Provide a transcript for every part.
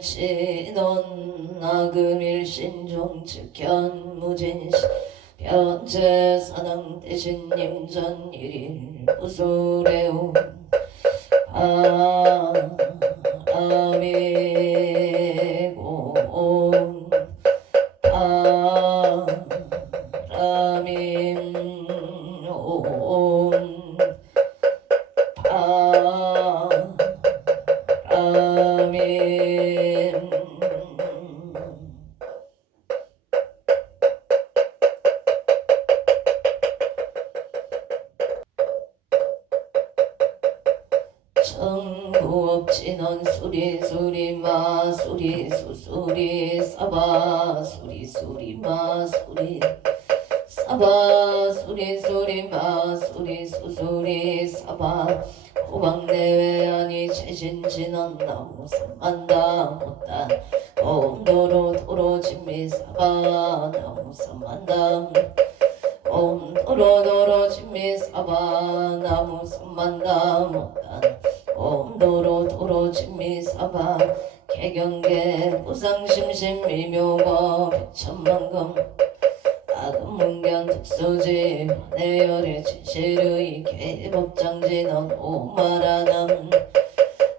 오렉신원 나금일신종 측현 무진시 변제사당 대신님 전일일 우수레오 바람이고 바람인 온 바람인 청구업진원 수리수리 마수리 수수리 사바 수리수리 마수리 사바 수리수리 마수리 수수리 사바 호박내외 아니 최신진원 나무 삼만다 못단 옴도로 도로 진미 사바 나무 삼만다 옴도로 진미 사바 나무 삼만다 못단 옴도로 진미 사바 개경계 부상심심 미묘거 백천만금 아금문견 특수지 내열의 진실의 개법장진원 옴하라남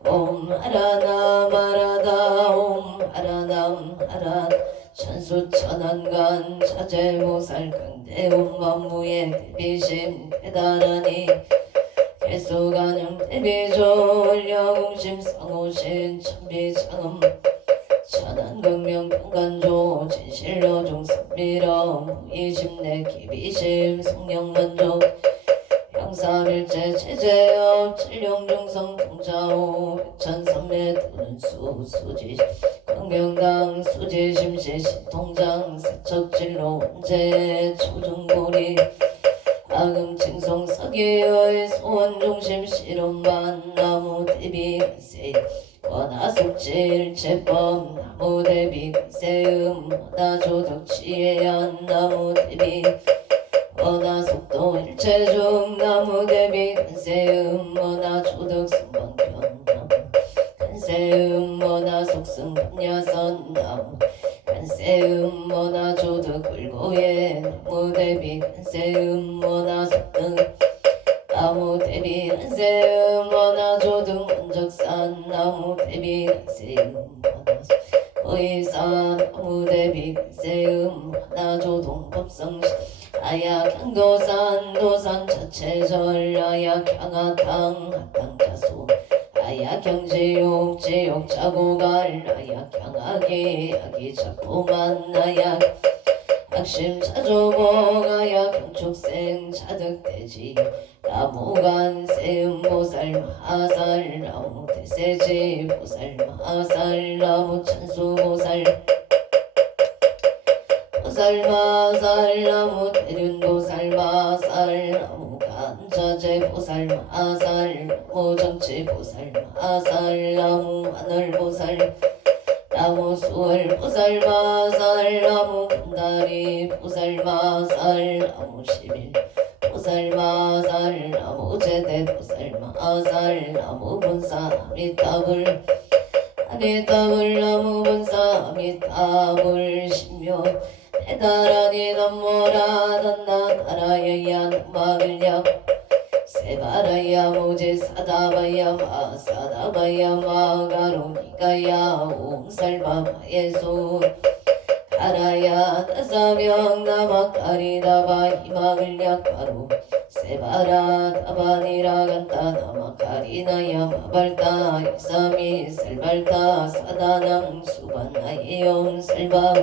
옴하라남 하라다 옴하라남 하라 천수천안간 자재보살 강대온 만무의 대비심 대단하니 개수가능 대비조 려공심 성호신 천비창음 천안극명 평간조 진실로중 선미럼 이심내 기비심 성령만족 형사일제 체제업 칠룡중성 통자호 백천삼매 도는수 수지 광명당 수지심시 신통장 세척진로 원제 초중고리 아금칭송 서기의 소원중심 실험만 나무 대비 세 원하숙질 제법 나무 대비 세음 원하조덕 치해한 나무 대비 원하속도 일체중 나무 대비 간세음 원하조덕 승방편 나무 간세음 원하속승 반야선 나무 간세음 원하조덕 을고예 나무 대비 간세음 원하속등 나무 대비 간세음 원하조등 원적산 나무 대비 간세음 원하속 의산 나무 대비 간세음 원하조동 법성시 아약향도산 도산 자체절 아약향아탕 아탕자소 아약향지옥 지옥 자고갈 아약향아기 아기 자포만 아약 악심 자조복 아약향축생 자득대지 나무간 세음보살 마살 나무 대세지 보살 마살 나무 찬수보살 보살마살 나무 대륜보살마살 나무 간자재보살 마살 나무 정치보살 마살 나무 하늘보살 나무 수월보살마살 나무 군다리 보살마살 나무 십일 보살마살 나무 제대보살마살 나무 본사 아미타불 아미타불 나무 본사 아미타불 신묘 대다라니 남모라 단나다라야야 남마글랴 세바라야 모제 사다바야 마사다바야 마가로니가야 옴살바마예소 가라야 다사명 나마카리다바 이마글랴 바로 세바라 다바니라 간다 나마카리나야 마발타 이사미 살발타 사다낭 수반나예옴 살바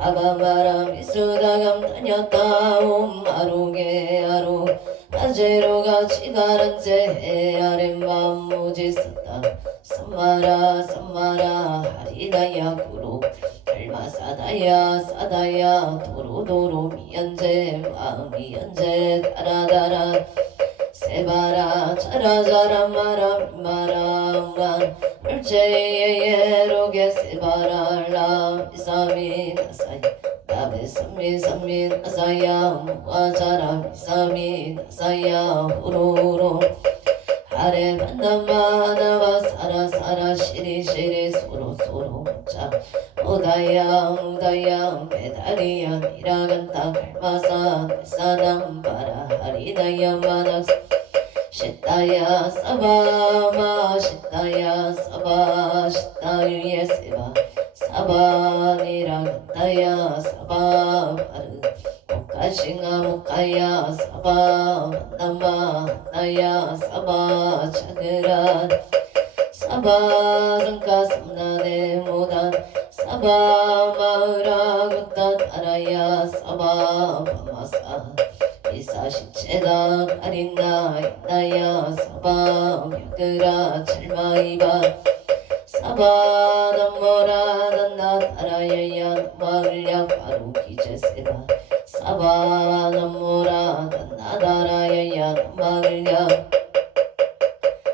아바마라 미수다감 다녔다 옴아로게 아로 아제로가 치가란제 아렘밤 모지 썼다 삼마라 삼마라 하리다야 구로 달마사다야 사다야 도로도로 미연제 마음이 연제 다라다라 세바라 자라자라 마라마라만 얼제예예로게 세바라라 미사미 나사이 나베삼미 삼미 나사야 무아자라 미사미 나사야 호로로 아래 만남마나바 사라사라 시 시타야 사바마 시타야 사바 시타유예 세바 사바니라 간타야 사바 바르 모카싱아 모카야 사바 만나마 나야 사바 차그라 사바 정가 삼나네 모단 사바 마으라 굿다 타라야 사바 바마사 이사시체다 가린나 있나야 사바 뮤그라 칠마이바 사바 남모라 난나 타라야야 마을야 바로 기제세바 사바 남모라 난나 타라야야 마을야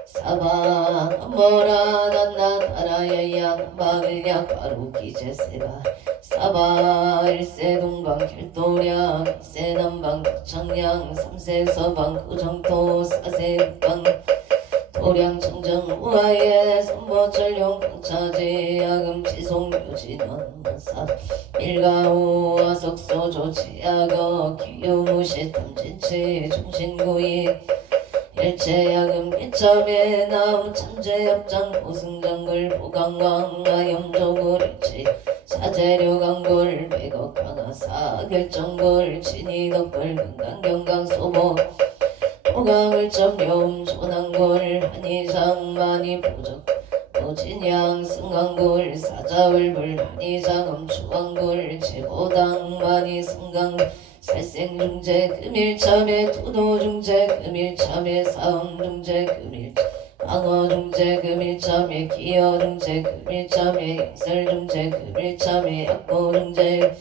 사바 남모라 난나 타라야야 마을야 바로 기제세바 사바 일세 동방 길도량 이세 남방 북청량 삼세 서방 구정토 사세 북방 도량 청정 우하예 선보철용 공차지 야금 지송 유진원 만사 일가오 아석소 조치야거 기유무시 탐진치 중신구이 일체야금 일참에 나무 참제협장 보승장글 보강왕 나염조굴 일치 사재료강골 백억강하사 결정골 진이덕골 금강경강 소모 보강을 점용 조난골 한이장 많이 보적 오진양 승강골 사자울불 한이장엄 추왕골 제보당 많이 승강 살생중재 금일참에 투도중재 금일참에 사음중재 금일 방어중재 금일참에 기어중재 금일참에 익설중재 금일참에 약고중재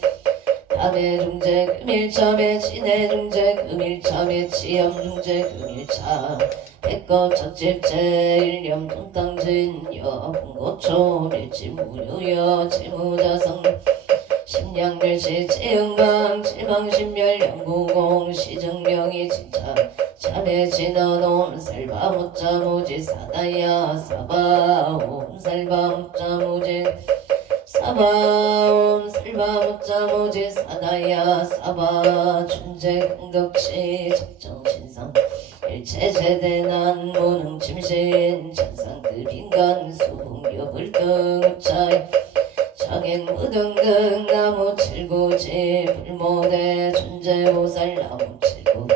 담해중재 금일참에 진해중재 금일참에 치염중재 금일참 백겁 첫집재 일념 동땅진여 분고초 밀치무료여 지무자성 심량멸시 지응강 지방신멸 영구공 시정령이 진짜 참에 진어놈 살바못자무지 사다야 사바옴 살바못자무지 사바옴 살바못자무지 사다야 사바 춘재 공덕시 적정신상 일체제대난 무능 침신 천상급 인간 수붕여불등 우차이 장행 무등등 나무 칠구지 불모대 존재보살 나무 칠구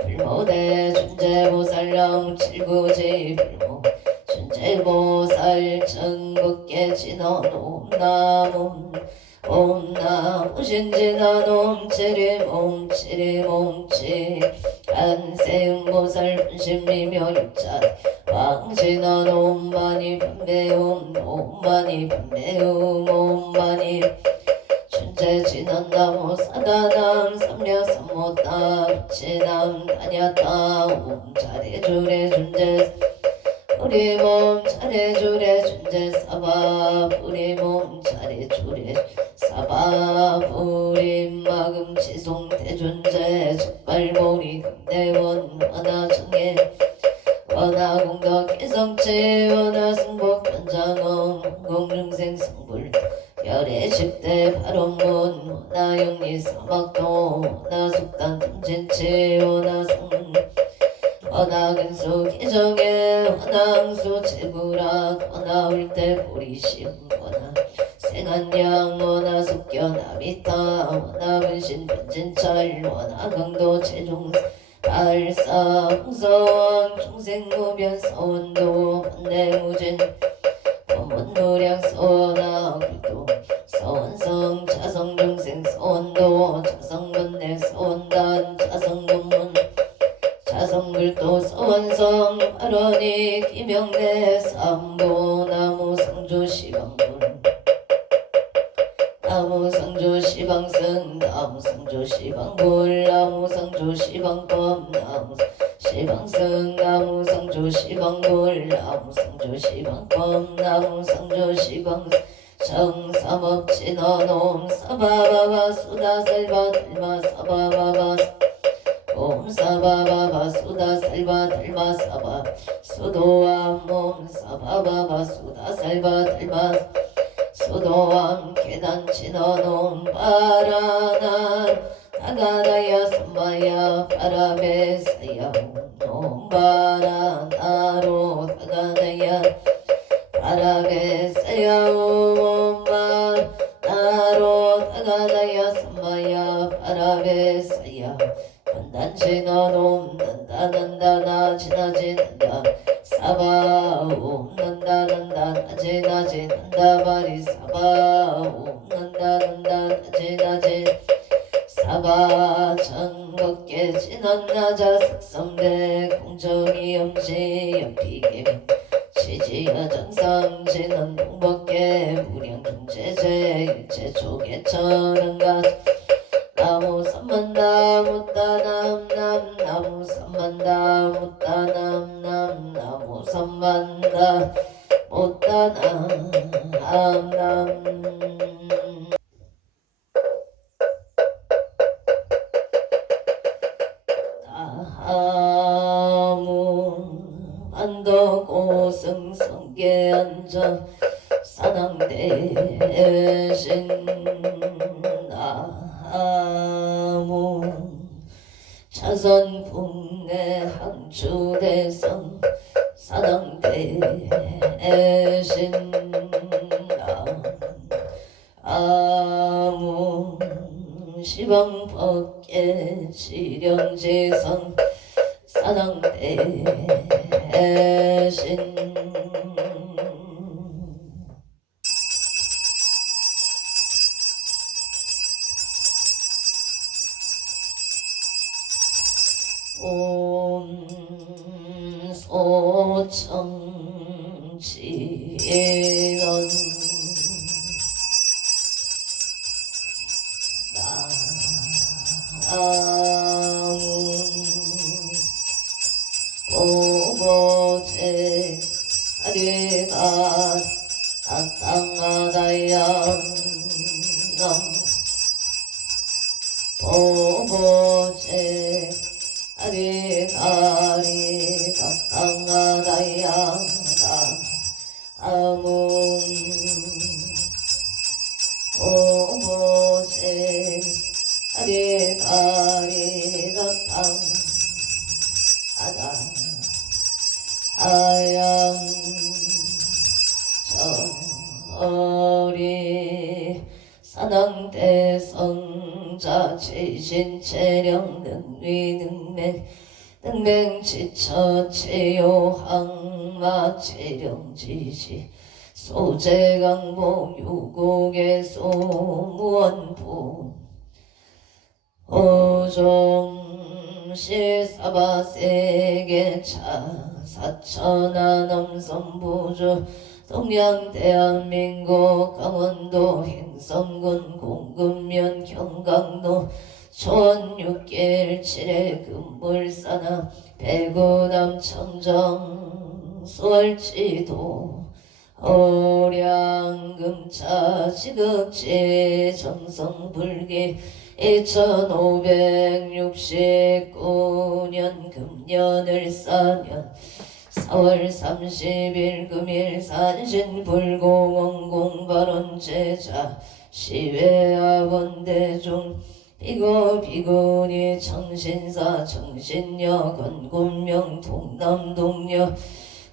불모대 존재보살 나무 칠구지 불모 존재보살 전국계 진원 옴나무 옴나무 신진한 옴치림 옴치림 옴치 안세음보살 분신미묘 육자 왕진한 옴마니 반배옴 옴마니 반배옴 옴마니 춘재진한 나무 사다남 삼려 삼모따 진남 다냐따 옴 차례주례 준재 우리 몸 차례주례 준재 사바 우리 몸 차례주례 사바 우리 마금 지송 대준재 즉발보리 금대원 원하정예 원하공덕 개성체 원하승복 변장엄 공중생 성불 열의 10대 발원문 원하영리 사막도 원하숙단 tum진치 원하성문 원하근수 기정에 원항수 제부락 원하울대 보리심 원하 생한양 원하숙견 아비타 원하분신 변진찰 원하강도 최종 발사 홍서원 중생무변 서원도 번내무진 범원노량 서원하 불도 서원성 자성중생 서원도 자성번내 서원단 자성문문 자성불도 서원성 발원이 기명내 삼보 나무성조시방불 나무성조시방승 나무성조시방불 나무성조시방법 나무시방승 나무성조시방불 나무성조시방법 나무성조시방 정삼업진원옴 사바바바 수다살바 들마 사바바바 옴 사바바바 수다살바 들마 사바 수도암 옴 사바바바 수다살바 들마 수도암 계단 진원옴 바라나 타가다야 삼마야 바라베사야 옴바라 나로 타가다야 바라베사야 옴바 나로 타가다야 삼마야 바라베사야 난단지나놈 난다난다나 지나지난다 사바옴 난다난다 나지나지 난다바리 사바옴 난다난다 나지나지 사바 천겁게 지난 나자 색삼대 공정이 염지 연피개명 지지야 정상 지난 동밖에 무량 경제제 일체 조개 천은가 나무 삼만다 못다남 남 나무 삼만다 못다남 남 나무 삼만다 못다남 남 다문 안덕오승성계 앉아 사당대신 나문 자선 국내 항주대성 사당대신 나문 시방법계 지령지성 사당대신 옴 소청지넌 나문 보보제 하리가 따땅하다야 남 보보제 하리가리 따땅하다야 나문 보보제 하리가리 따땅하다 아양 저리 사당대성자 지신체령 능위능맹 능맹지처 체요항마 체령지시 소재강복 유곡의소 무원부 오종시 사바세계차 사천하 남성부주 동양 대한민국 강원도 행성군 공급면 경강도 초원 6길 7회 금불사나 배구남 청정 수월지도 오량금차 지극지 정성불기 2569년 금년을 싸년 4월 30일 금일 산신불공원공 발원제자 시외아원대중 비구비구니 청신사 청신여 건군명 동남동여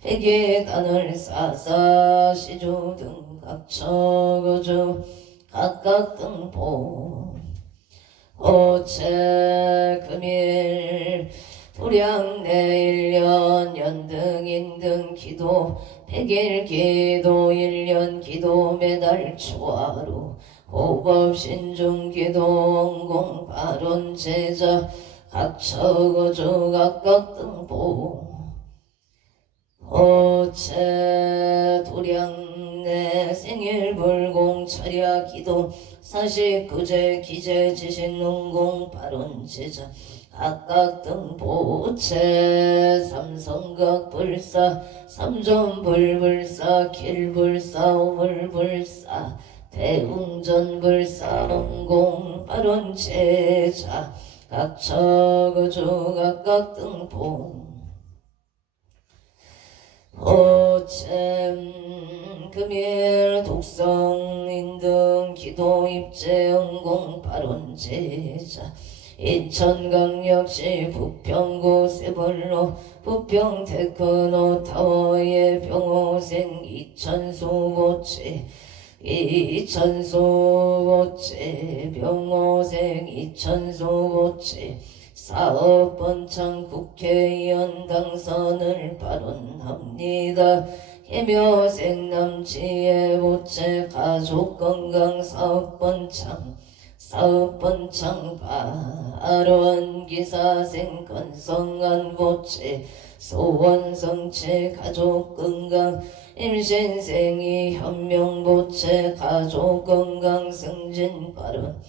백예간을 사사 시주 등 각처거주 각각 등보 오체 금일 도량 내일년 연등인등 기도 백일 기도 1년 기도 매달 초하루 호법 신중 기도 원공 발원 제자 각처거주 각각 등보 오체 도량 내 생일 불공 철야 기도 49제 기재 지신 농공 발원 제자 각각 등보체 삼성각 불사 삼존불불사 길불사 오물불사 대웅전불사 농공 발원 제자 각처거주 각각 등보 오체 금일 독성인등 기도 입제 응공 발원 제자 인천광역시 부평구 세벌로 부평 테크노타워의 병호생 이천수고치 병호생 이천수고치 사업번창 국회의원 당선을 발언합니다. 해묘생 남치의 보채 가족건강 사업번창 발언 기사생 건성한 보채 소원성체 가족건강 임신생이 현명보채 가족건강 승진 발언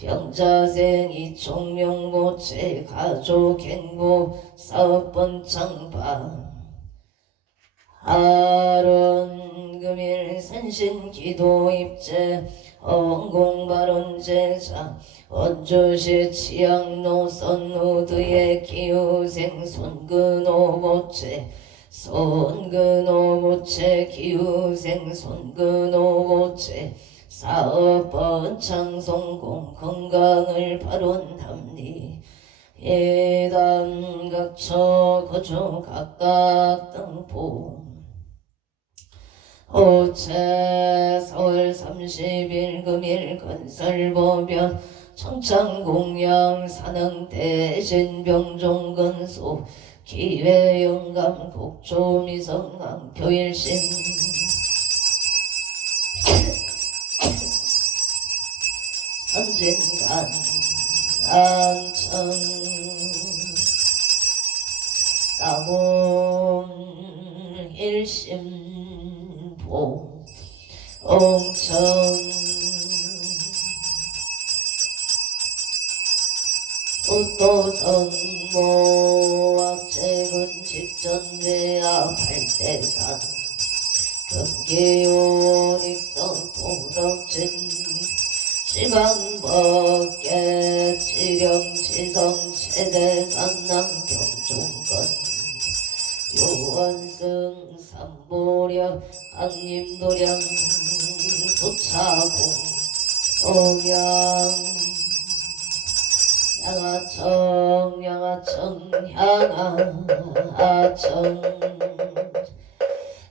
병자생이 총명보채 가족행보 사업번창 발언 금일 산신기도입제 언공발언제자 원주시 치양노선 우드의 기후생 손근호보채 기후생 손근호보채 사업번창 성공 건강을 발언합니다. 예단 각처 거주 각각 등포 오체 서울 30일 금일 건설보면 청창공양 산흥대신 병종건소 기회영감 곡조미성강 표일심 선진간 안천 나무 일심보 옹천 웃도선 모악제군 직전제야 발대산 금기온 익성 보덕진 시방법계 지령지성 최대산 남병종건 요원승 삼보령 강림도령 소차공 동양 양하청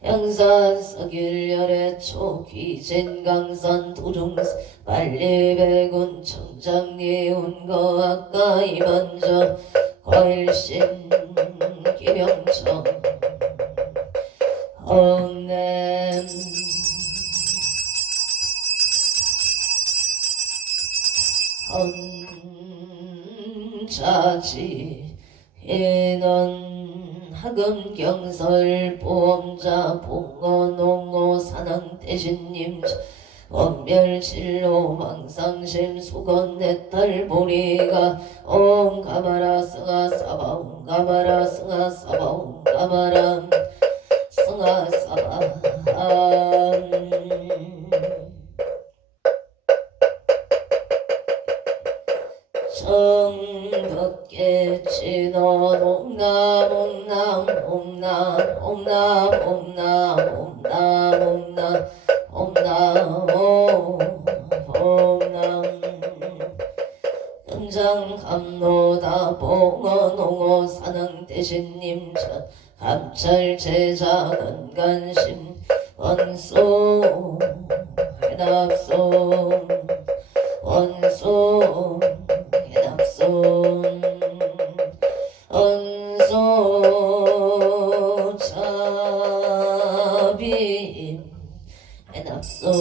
양산 서길열의 초귀진 강산 도중사 빨리배군 청장리운 거가까이 먼저 과일심 기병청 엉냄 헌자지 인원 하금 경설 보험자 봉어 농어 산항 대신님 원멸진로 황상심 수건 내딸 보리가 옴 가마라 승하 사바 옴 가마라 승하 사바 옴 가마라 승하 사바 정덕계 진원 옴남 옴남 옴남 옴남 옴남 옴남 옴남 옴남 금장 감로다 봉어 농어 산흥 대신님 전 감찰 제자 건간심 원소 해납소 원소 해납소 원소 차비 해납소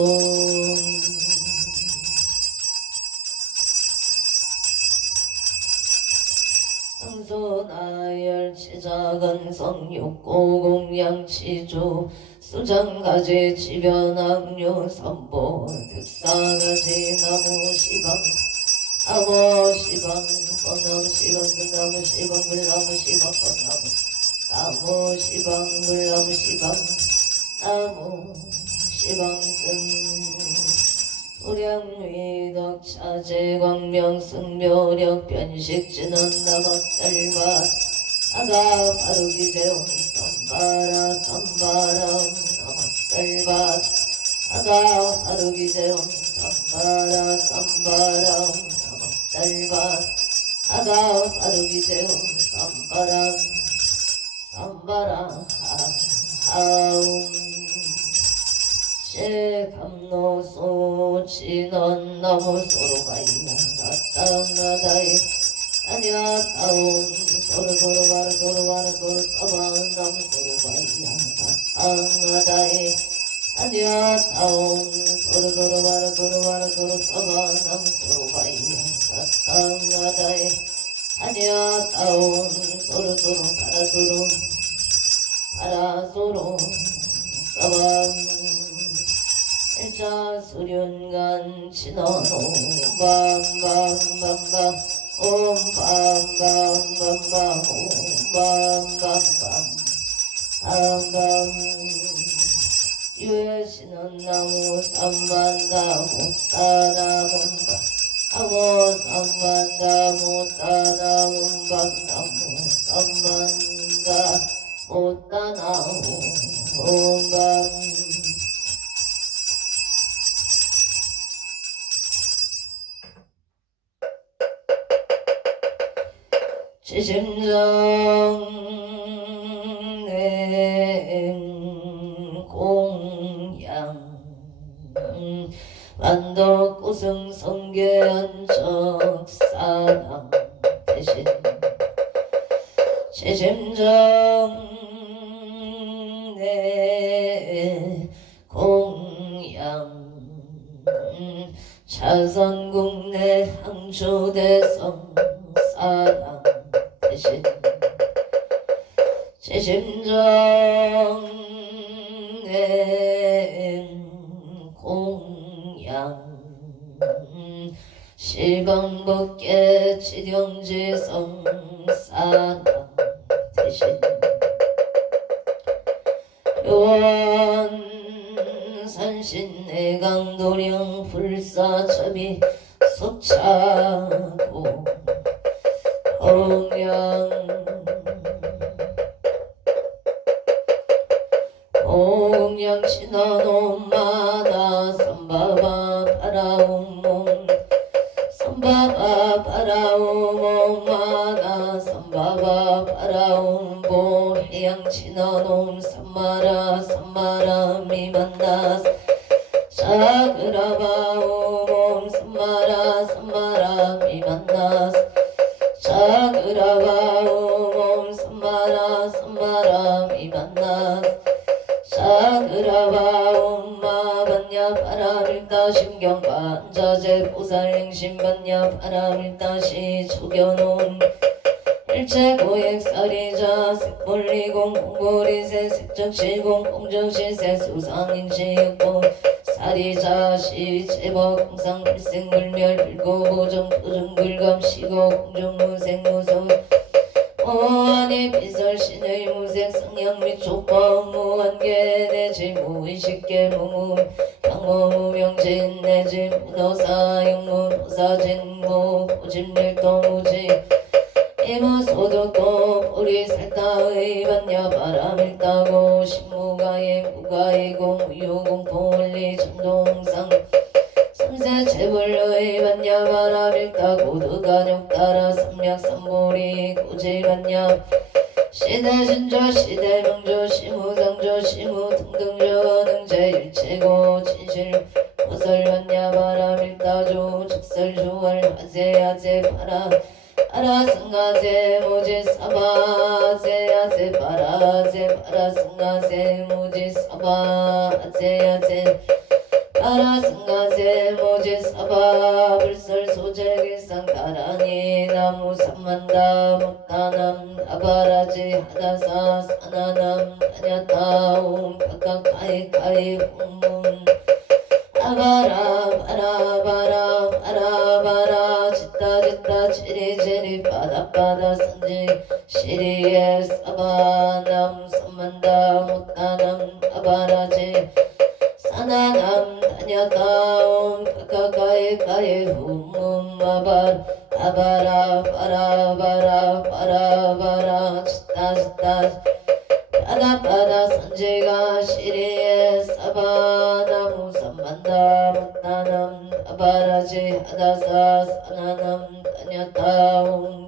성소나열 치자건성 육고공양치조 수장가지 지변악류 선보 득사가지 나무시방 나무시방 뻔나무시방 불나무시방 불나무시방 뻔나무시방 나무시방 나무시방승 우량위덕 차제광명 승묘력 변식진원 남학살바 아가 바루기제온 선바라 남학살바 아가 바루기제온 선바라 남학살바 하다 바르기제용 삼바람 삼바람 하음 제감노소 진원나무 소로가 이양갔다나다이 아니야다운 소르소르바르 소르바르 소르 사바나무 소로가 이양갔다나다이 아니야다운 소르소르바르 소르바르 소르 사바나무 소로가 이양갔다나다이 아니야다운 소르소르 바라소르 바라소르 사밤 일자 수륜간 진원오 밤밤밤밤밤 옴 밤밤밤밤밤 옴 밤밤밤 밤밤 유해시는 나무 삼만나무 따나문밤 아모 삼만나무 따나문밤 나무 삼만다 못다나오 옴밤 지심정내 공양 만덕구승 성계안적사당 대신 지심정내 공양 자선국내 항주대성 사당 대신 제심정내 공양 시방법계 지령지성 사당 대신 요원산신내강도령 불사첩이 속차고 공양 신원옴마나 삼바바 바라옴옴 삼바바 바라옴옴마나 삼바바 바라옴보 해양 신원옴 삼마라 삼마라 미만나 자그라바옴옴 삼마라 삼마라 미만나 자그라바옴옴 삼마라 삼마라 미만나 자그라바옴 마반야 파라밀다 심경반자제 보살행심반야 파라밀다시 조견온 일체고액사리자 색볼리공 공보리세 색적시공 공정시세 수상인시육보 사리자시 제법 공상불생불멸 불고보정 토중불감 시고 공정무생무소 무한히 비설신의 무색 성향 및 족법 무한계 내지 무의식계 무무 향무 명진 내지 무노사 영무 노사진무 고집밀도 무지 이무소득도 뿌리살타의 반야 바람일따고 신무가의 무가이고 무유공포원리 전동상 삼세 재불의 반야 바람일따고 드간욕따라 삼략삼보리 고지반야 시대신조 시대명조 시무상조 시무등등조 능제일체고 진실 보설반야 바람일따조 즉설주월 하세야세 파라 아라승가세 모지 사바세 야세 파라세 파라승가세 모지 사바세 야세 파라승가세 모지 사바 불설 소재길상 다라니 나무 삼만다 못다남 아바라지 하다사 사나남 다냐타옴 각각 가이가이 홍문 아바라 바라바라 바라바라 짓다 지리지리 바다바다 선지 시리에 사바남 삼만다 못다남 아바라지 사나남 다냐다옴 가까이가이 훔문 아바라 바라바라 바라바라 짓다 바다바다 선지가 시리에 사바나무 삼만다 못다남 아바라지 하다사 사나남 다냐다옴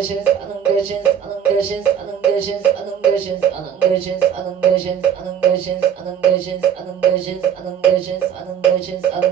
Anandations, Anandations, Anandations, Anandations, Anandations, Anandations, Anandations, Anandations, Anandations, Anandations, Anandations, Anandations,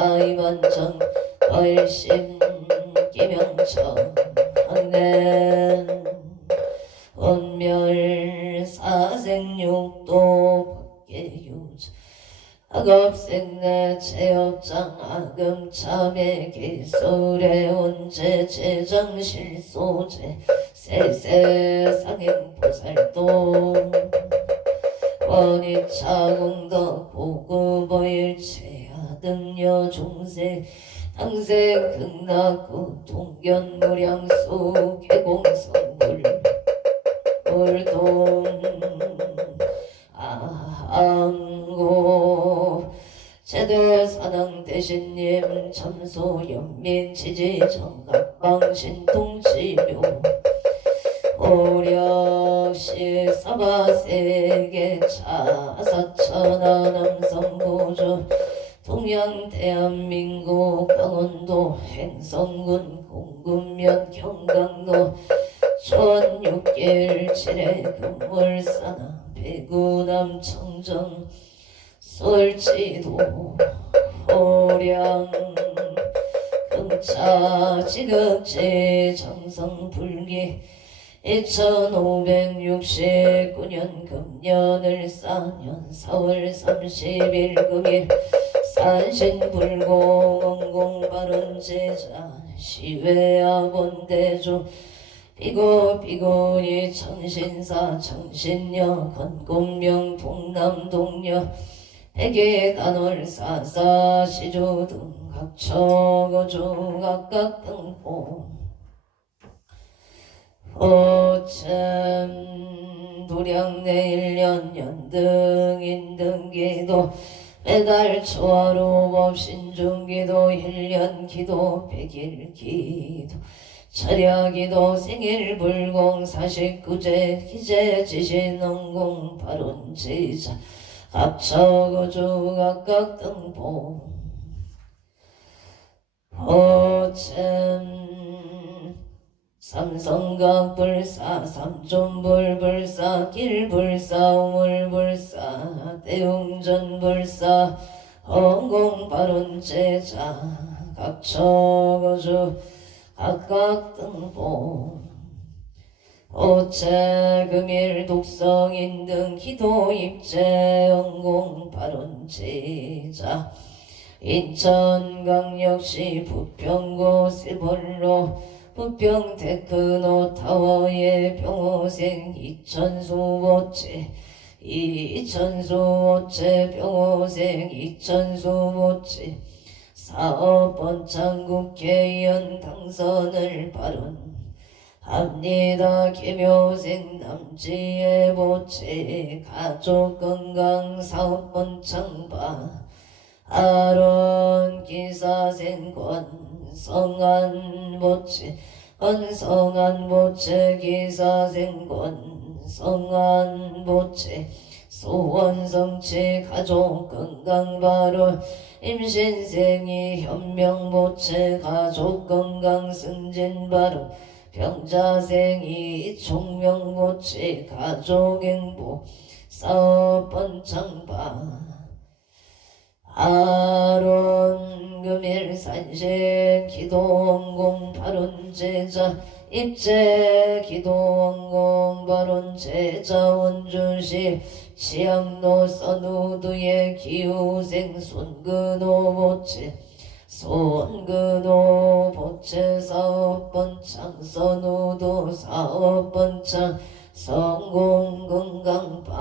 가이반전 얼심 기명청 항낸 원멸 사생육도 법계유저 악업생내 제업장 악음참회 기술의 온제 제정실소제 세세상행보살도 원이차공덕 보급어일체야 등여 중생 당생 극락구 동견무량수 개공성불 불동 아항고 제대사당 대신님 참소 연민 지지정각방신통치료 오력시 사바세계 차사천하 남성보조 동양 대한민국 강원도 행성군 공군면 경강도 천육길 칠해 금물사나 배구남 청정 솔지도 호량 금차 지극지 정성불기 2569년 금년을 4년 4월 30일 금일 산신불공원공발원제자 시외아본대조 비고비고니 청신사 청신녀 건공명 동남동녀 백예간월사사 시조등 각처거조 각각등보 오참 도량내 1년 연등 인등기도 매달 초하루 법신중기도 1년 기도 100일 기도 철야기도 생일불공 49제 기재 지신원공 발원제자 갑처거주 각각등보 오참 삼성각불사 삼존불불사 길불사 우물불사 대웅전불사 허공발원제자 각처거주 각각등보 오체금일 독성인등 기도입제 영공발원제자 인천광역시 부평구 세벌로 부평테크노 타워의 병호생 이천수보채 병호생 이천수보채 사업번창 국회의원 당선을 발언합니다. 개묘생 남지의 보채 가족건강 사업번창바 아론 기사생권 성안보채 건성안보채 기사생권 성안보채 소원성취 가족건강발원 임신생이 현명보채 가족건강승진발원 병자생이 총명보채 가족행보 사업번창바 아론 금일 산신 기도원공 발원제자 입제 기도원공 발원제자 원주시 치암로 선우두의 기후생 손근호보채 손근호보채 사업번창 선우도 사업번창 성공건강바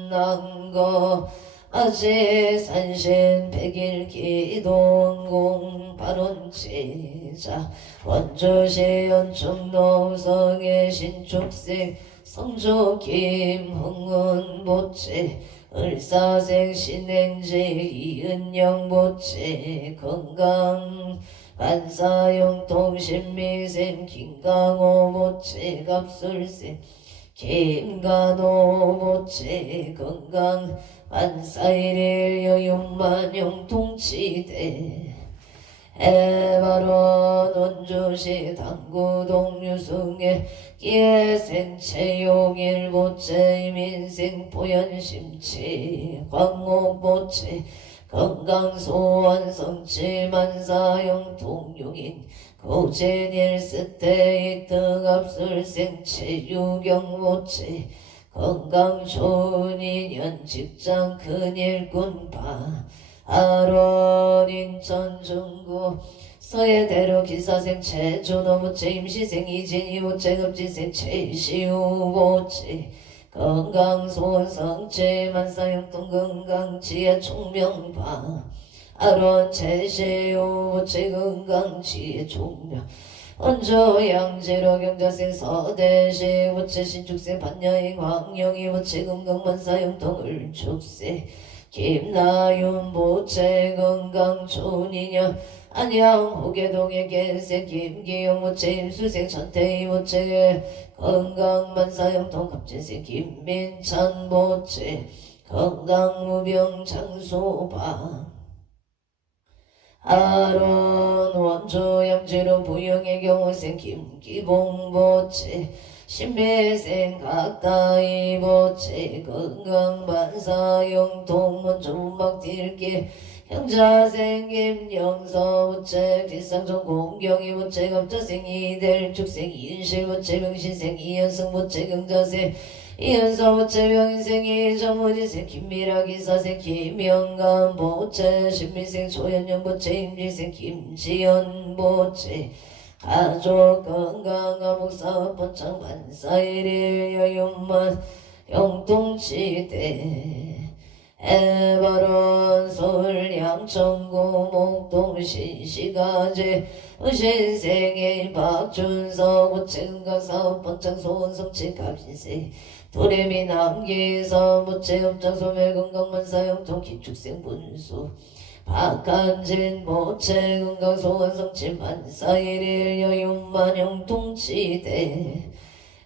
아론난거 아제산신 백일 기도원공 발원제자 원주시 연충노성의 신축생 성조 김흥은보채 을사생 신행제 이은영보채 건강 반사용통 신미생 김강호보채 갑술생 김간호보채 건강 반사일일 여용만용 통치대 해바론 원주시 당구동유승의 기해생체용일보체 이민생포연심치 광옥보체 건강소원성치만사용 동용인 고진일스테이 뜨갑술생체 유경보체 건강 좋은 인연 직장 큰일꾼 아론 인천 중구 서해대로 기사생 최준호보체 임시생 이진이보체 급지생 최시우보체 건강소원성체 만사용동 건강지혜 총명파 아론 최시우보체 건강지혜 총명 원조양지로 경자생 서대시 보체 신축생 반야인 황영이 보체 건강만사용동 을축세 김나윤 보체 건강 좋으니냐 안양 호계동의 개생 김기영 보체 임수생 천태희 보체 건강만사용동 갑진생 김민찬 보체 건강무병 장소바 아론 원조양지로 부영의 경우생 김기봉보체 신배생 각다이보체 건강반사용 동문조막딜게 형자생 김영서보체 기상종 공경이보체 갑자생 이델축생 이은실보체 명신생 이현승보체 경자생 이은서보체 명인생 이정무지생 김미라기사생 김영감보체 신미생 조현영보체 임지생 김지연보체 가족 건강한 목사 번창 만사일일 여윤만 영동치대 해바론 서울 양천구 목동 신시가제 신생의 박준석 보체건강사업 번창 소원성치 갑신생 도레미 남기서 보체업장 소멸건강만사용통 기축생 분수 박한진 보체 건강소원성치 만사일일 여윤만영 동치대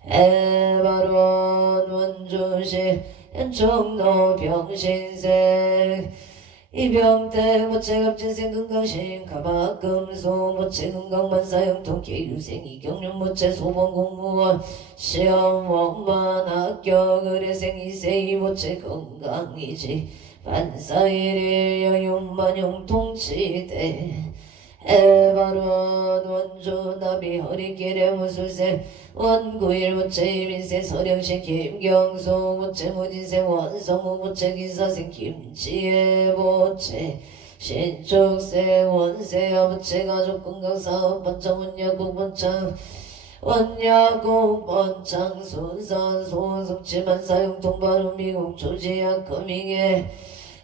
해바론 원주시 연총로 병신생 이병태 보체갑진생 건강신 가박금소 보체 건강만사용통 계유생 이경륜 보체 소방공무원 시험 원만 합격 의뢰생 이세이 보체 건강이지 만사일일 여윤만용 통치대 해바론 원주 나비 허리길에 무술생 원구일 보체 이민생 서령신 김경수 보체 무진생 원성우 보체 기사생 김치혜 보체 신축생 원세아 보체 가족건강사업 번창 원야국 번창 원야국 번창 순산 소원성치 만사용통 바로 미국 조지약 거밍에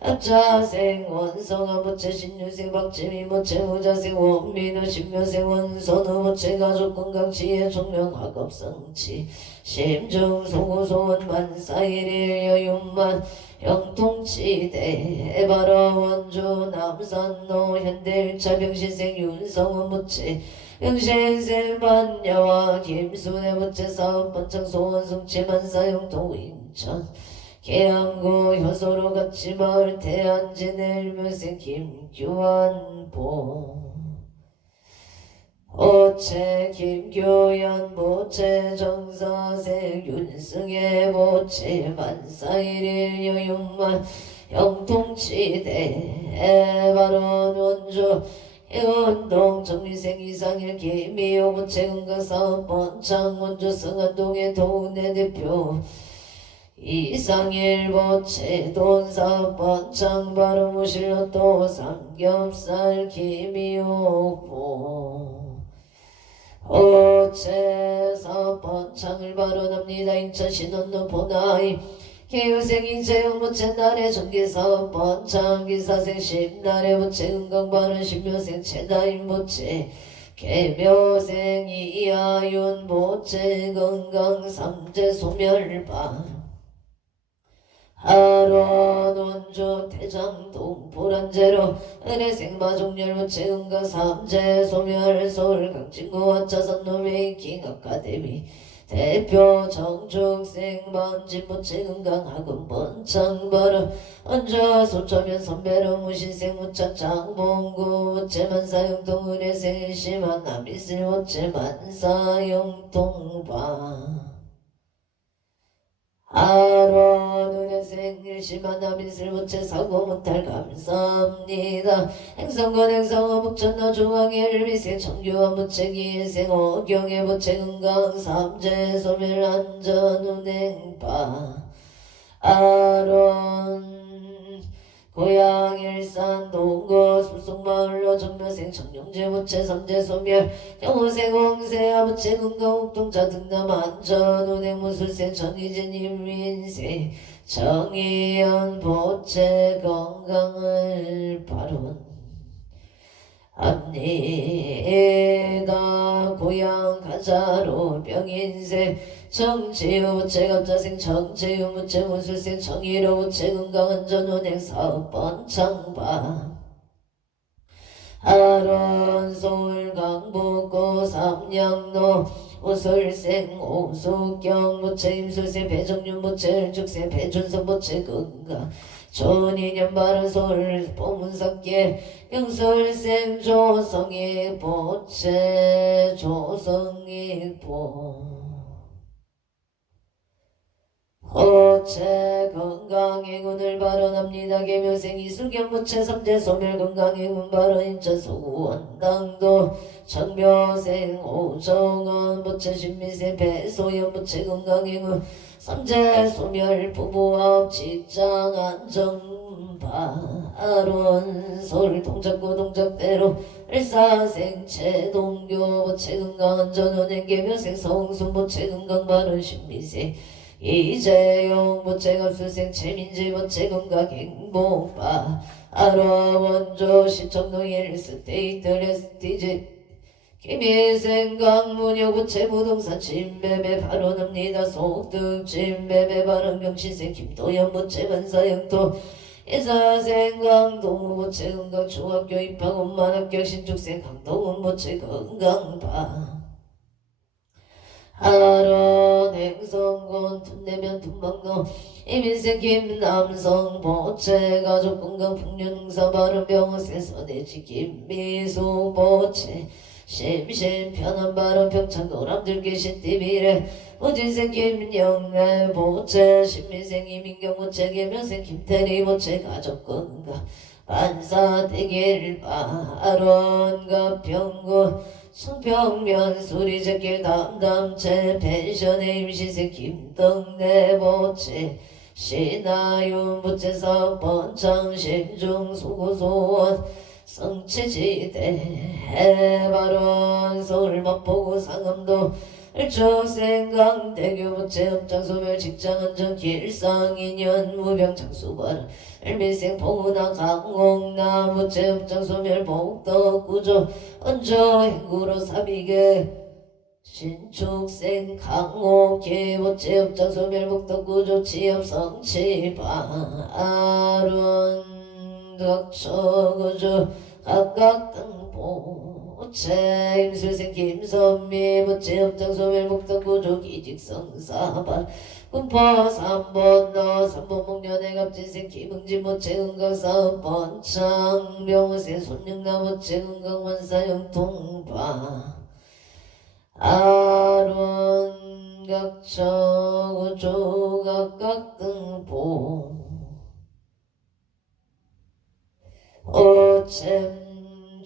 ab자생 원성아 보체 신유생 박재미 보체 무자생 원민우 신묘생 원선우 보체 가족건강지혜 총명학업성치 심중 소고소원 만사일일 여윤만 영통치대 해바로 원주 남산로 현대일차 병신생 윤성원 보체 병신생 반야와 김순애 보체 사업 번창 소원성치 만사용통 인천 계양구 효소로 같이 마을 태안진을 묘생 김규환보 오체 김교연 보체 정사생 윤승의 보체 만사일일 여윤만 영통치대 해바론 원주 해운동 정리생 이상일 김미호 보체 건강사업 번창 원주 성안동의 도내 대표 이상일 보체 돈사 번창 바로무실로 또 삼겹살 김이옥보 오체사 번창을 발언합니다. 인천 신원로 보나이 개유생 인재용 보체 날의 전기사업 번창 기사생 십날의 보체 은강발언 신묘생 체다인 보체 개묘생 이하윤 보체 건강 삼재 소멸반 아론 원주 태장동 보란제로 은혜생 마종열 보체 은가 삼재 소멸 서울 강진구 와차선 노메이킹 아카데미 대표 정축생 만진무체 건강하군 번창바라 언저 손쩌면 선배로 무신생 무착 장봉구 무체만사용통 의례생 심한 남이슬 무체만사용통바 아론 은혜생 일심한 남이슬 무체 사고 못할 감사합니다. 행성건 행성어 북천나 중앙일 미생 청교와 무체기생 오경의 무체 건강 삼재 소멸 안전 운행바 아론 고향 일산 동거 숲속마을로 정묘생 청룡제 무체 삼재 소멸 영호생 홍세아 무체 건강 옥동자 등남 안전 운행 무술생 정의진 임민생 정의연 보체 건강을 바론 합니다. 고향 가자로 병인생 정치유 무체갑자생 정치유 무체 무술생 정의로 무체 건강한 전운행 사업번 창바 아론 서울 강북구 삼양로 오술생 오숙경 무체 임술생 배정윤 무체 일축생 배준성 무체 건강 존인연 바른 서울 보문석계 영술생 조성이 보체 조성이 보 호체 건강행운을 발언합니다. 계묘생 이수경 무체 삼재 소멸 건강행운 발언 인천 소구 원당도 정묘생 오정원 무체 신미생 배소연 무체 건강행운 삼재 소멸 부부업 직장 안정바 아론 서울 동작구 동작대로 일사생 최동교 무체 건강한 전원행 계묘생 성순 무체 건강 발언 신미생 이재용 무체갑수생 최민지 무체건강 행복바 아로아 원조 시청동 일스테이트 레스티지 김희생 강문여 무체부동산 진매매 발언합니다. 속득 진매매 발언 명시생 김도연 무체반사영토 이사생 강동우 무체건강 중학교 입학원 만학교 신축생 강동훈 무체건강바 아론 행성군 툰내면 툰막로 이민생 김남성 보체 가족 건강 풍년농사 바른 병원생 선해지 김미수 보체 심심 편한 바른 평창 노람들기 신띠비래 우진생 김영래 보체 신민생 이민경 보체 계면생 김태리 보체 가족 건강 반사 대길 아론 가평구 성평면 수리제길 담담체 펜션의 임시생 김덕내 보체 신하윤 부채사 번창 심중 소구소원 성취지대 해발원 서울 마포구 상암도 일축생 강대교 부채 읍장소멸 직장안전 길상인연 무병 장수발 일민생 봉우나 강홍나 부채 읍장소멸 복덕구조 언저 행구로 사비계 신축생 강호 개보채 읍장소멸 복덕구조 취업 성취바 아론 덕처구조 각각 등보 우체 임술생 김선미 부채 읍장소멸 복덕구조 기직성사발 군포 3번 너 3번 목련의 갑진생 김흥진 무체 건강사업 번창 병우생 손영나 무체 건강만사용 통바 아론 각처 구조 각각 등보 오챔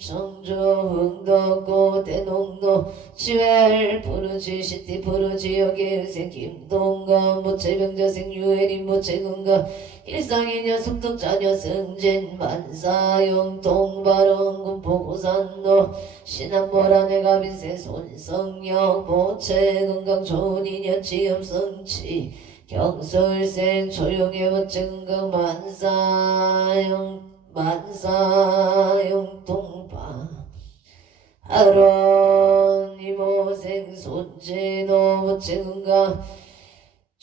청주 흥덕고 대농로 지웰 부르지 시티 부르지 여기 의생 김동건 무체병자생 유해린 무체건강 일상이녀 숙덕자녀 승진 만사용 동바론 군포고산로 신안모란의 가빈생 손성영 무체건강 좋은이녀 지음성치 경술생 조용의 무체건강 만사용 동바 아론 이모생 손진호 무체건강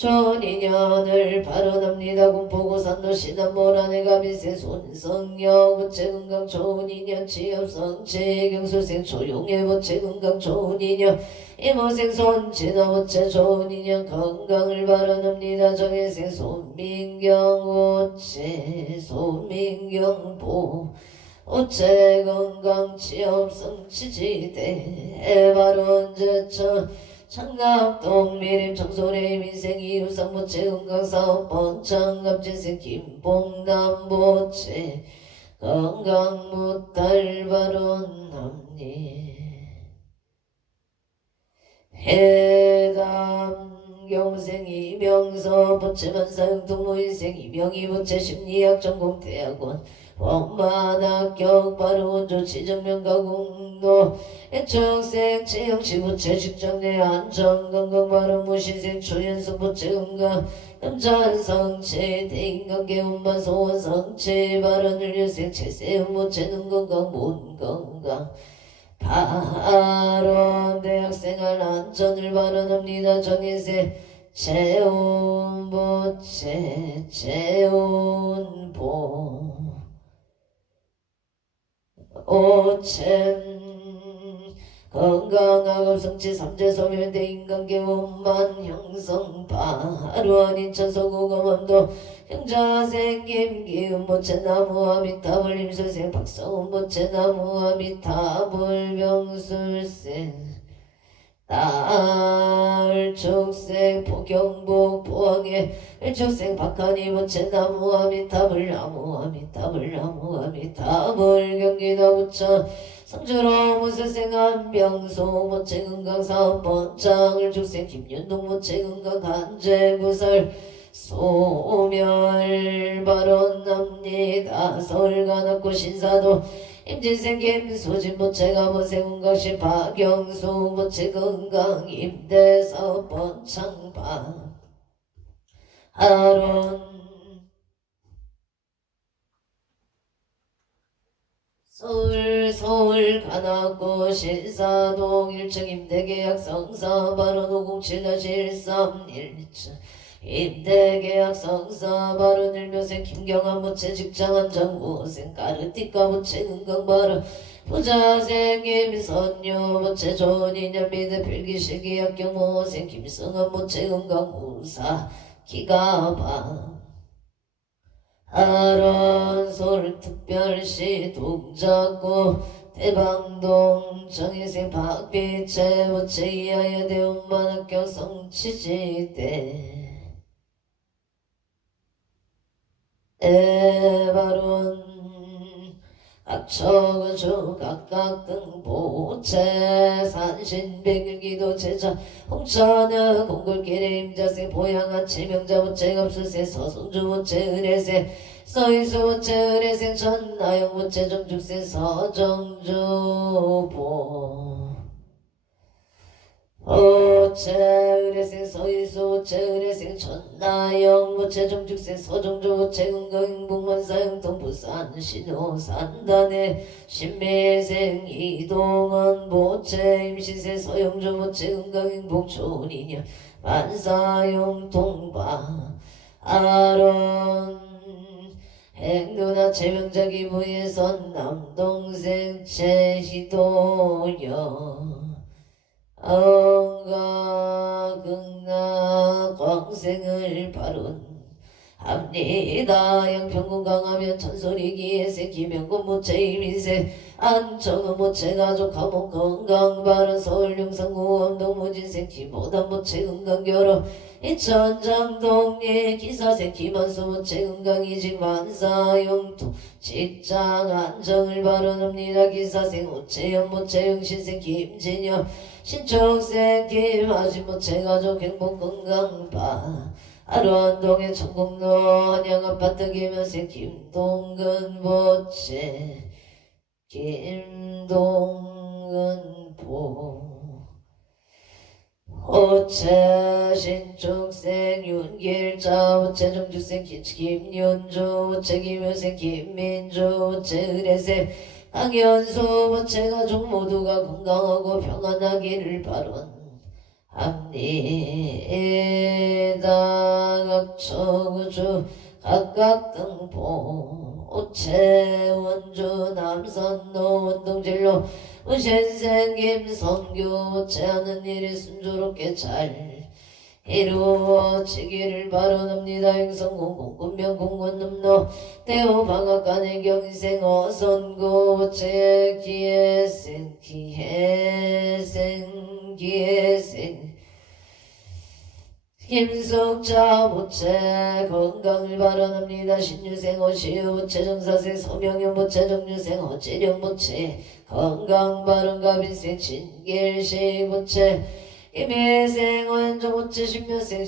전인연을 발언합니다. 공포고산도 시남모란의 가비세 손성여 부채건강 전인연 취업성 재경수생 조용해 부채건강 전인연 이모생 손진어 부채 전인연 건강을 발언합니다. 정혜생 손민경 부채 손민경보 오체 건강 취업성 치지대 발언제천 창갑동 미림 청소래 민생이 유상보채 건강사업 번창갑진생 김봉남보채 건강무탈발언합니 해담경생 이명서 보채만사용 동무인생 이명희보채 심리학 전공대학원 원만합격 바로원조 지정명가공로 애청생 체형시부채 직장내 안전건강바로 무신생 초연성보채건강 남자성체 대인관계 운반소원성체 발언을 유생 체세음보채는 건강 몸건강 발언 대학생활 안전을 발언합니다. 정혜세 체온보채 체온보 오챔 건강학업 성취 삼재소멸대 인간계 원만 형성 바로한 인천서고검함도 형자생김 기운보채 나무아미타불 임술생 박성운보채 나무아미타불 병술생 딸축생 포경복 포항에 일축생 박하니보채 나무아미타불 나무아미타불 나무아미타불 경기도 부천 성주로 무술생 한병소 모채 건강사업 번창을 축생 김윤동 모채 건강 간제구설 소멸 발언합니다. 서울관악구 신사도 임진생 김소진 모채 가보생 운각시 박영수 모채 건강 임대사업 번창반 하론 서울 관악구 신사동 1층 임대계약 성사발언 507-13 임대계약 성사발언 일묘생 김경환 모채 직장안정고생 까르띠까 모채 건강발언 부자생 김선유 모채 존인연 미대 필기실기약 경모생 김승환 모채 건강무사 기가방 아론솔특별시 동작구 대방동 정혜생 박비채 모채 이하여 대운만학교 성취지대 에바론 각처주 각각 등보채 산신백일기도 제자 홍천은 공굴길에 임자세 보양한 치명자 모채 갑수세 서손주 모채 은혜세 서희수 모채 은혜생 천나영 모채 정죽세 서정주보 오채 의례생 서희수 오채 의례생 천나영 오채 정죽생 서정조 오채 건강행복만사형 동부산 신호산단에 신매생 이동원 보채 임신세 서영조 오채 건강행복 존인연 만사용 동바 아론 행누나 최명자 기부에선 남동생 최희도여 언가극나 광생을 발언합니다. 양평군 강하면 천소리기에세 김영군 모채 이민세 안정은 모채 가족 가목 건강 발언 서울 용산구 엄동 무진생 김보단 모채 건강결혼 이천장동리 기사생 김한수 모채 건강이직 만사용토 직장 안정을 발언합니다. 기사생 오채영 모채 영신생 김진영 신축생 김하신 모채 가족 행복 건강바 아루안동의 천공로 한양아파트 김현생 김동근 모채 김동근보 오채 신축생 윤길자 오채 정주생 김윤주 오채 김효생 김민주 오채 의례생 강현수 오채 가족 모두가 건강하고 평안하기를 바론 합니다. 각처구주 각각 등보 오체 원주 남산로 원동진로 우신생 김성규 제하는 일이 순조롭게 잘 이루어지기를 바라옵니다. 행성공공 군명공군음로 대우방학간의 경생 어선고 제기회생 기회생 김숙자 부채 건강을 바라옵니다. 신유생 어시유 부채 정사생 소명유 부채 정유생 어찌령 부채 건강 바른가 빈생 신길시 부채 김혜생 원조 부채 신묘생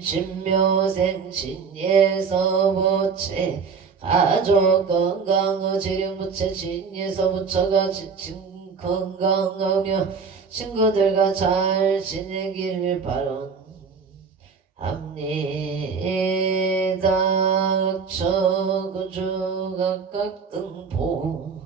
신묘생 신예서 부채 가족 건강 어지령 부채 신예서 부처가 지친 건강하며 친구들과 잘 지내기를 바랍니다. 저구주 각각 등보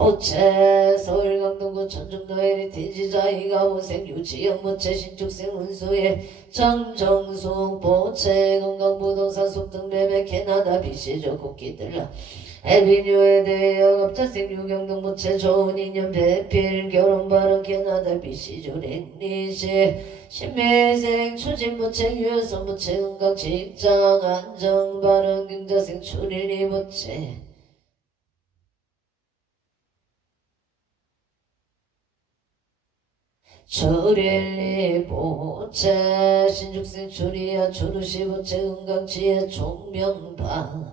오체 서울 강동구 천중도 헤리티지 자이가 호생 유치영 무체 신축생 운수의 정정숙 보체 건강부동산 숙등매매 캐나다 비시조 국기들라 에비뉴에 대여 갑자생 유경동 무체 좋은 인연 배필 결혼바른 캐나다 비시조 랭리시 신매생 추진 무체 유효선 무체 건강 직장 안정바른 경자생 출일리 무체 출일리 보채 신죽생 출이야 추루시 보채 은강지혜 총명방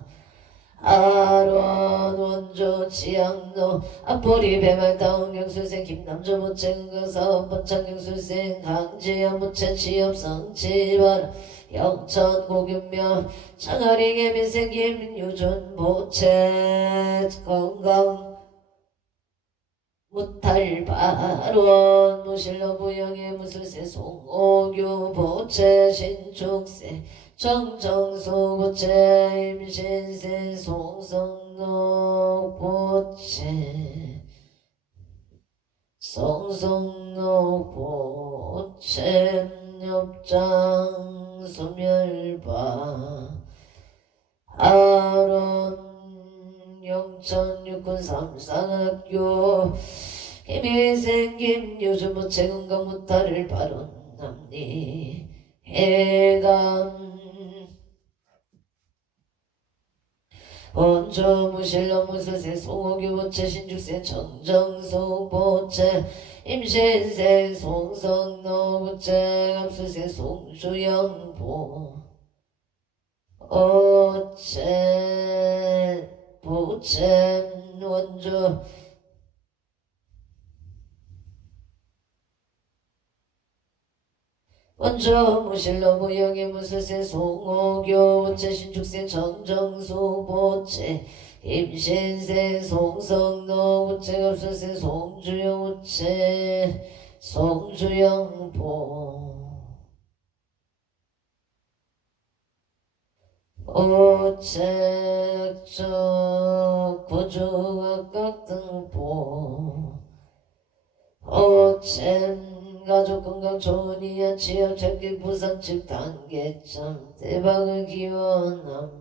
아론 원조 지향로 앞보리 배말다운 경술생 김남조 보채 은강사원 번창 경술생 강지현 보채 취업성 지발 영천 고균명 창아링의 민생 김유준 보채 건강 무탈바론 무실로 부영의 무술세 송오규 보채 신축세 정정수 보채 임신세 송성록 보채 송성록 보채 엽장 소멸바 아론 영천 육군 삼상학교 김희생 김유주 무체 건강 무탈을 발언합니 해감 원조 무실로 무술생 송호규 보채 신죽생 정정수 보채 임신생 송성노 보채 갑수생 송주영 보채 보채 원조 무실로 무영의 무술생 송호교 보채 신축생 정정수 보채 임신생 송성노 보채 갑수생 송주영 보채 송주영 오책적 구주각각 등보 오챔 가족 건강 좋은 이야 취업 찾기 부산 측 단계점 대박을 기원합니다.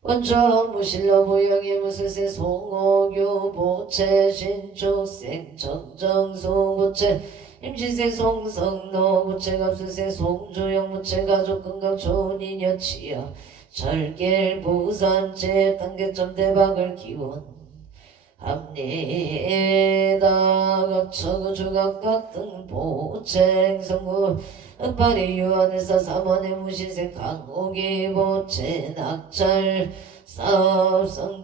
원조 무실로 부영의 무술생 송호교 보채 신축생 정정수 보채 임신생 송성노 보채 갑수생 송주영 보채 가족 건강 좋은 인연 취업 절길 부산제 단계점 대박을 기원합니다. 각처구주 각각 등보 챙성구 흑발이 유한에서 삼원의 무신생 강옥이 보채 낙찰 사업성치시대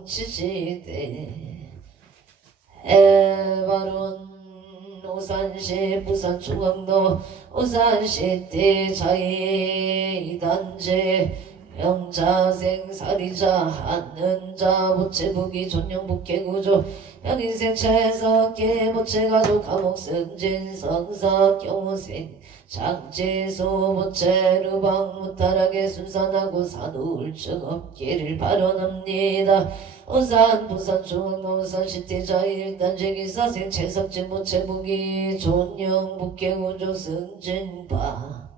해바론 오산시 부산중앙로 오산시티 자이단지 병자생 사리자 한는자 보채부기 존영복개구조 병인생 채석계 보채가족 감옥 승진 성사 경호생 장제소 보채루방 무탈하게 순산하고 산울증 없기를 바라옵니다. 오산 부산 중앙노산 시티자 일단제기사생 채석진 보채부기 존영복개구조 승진바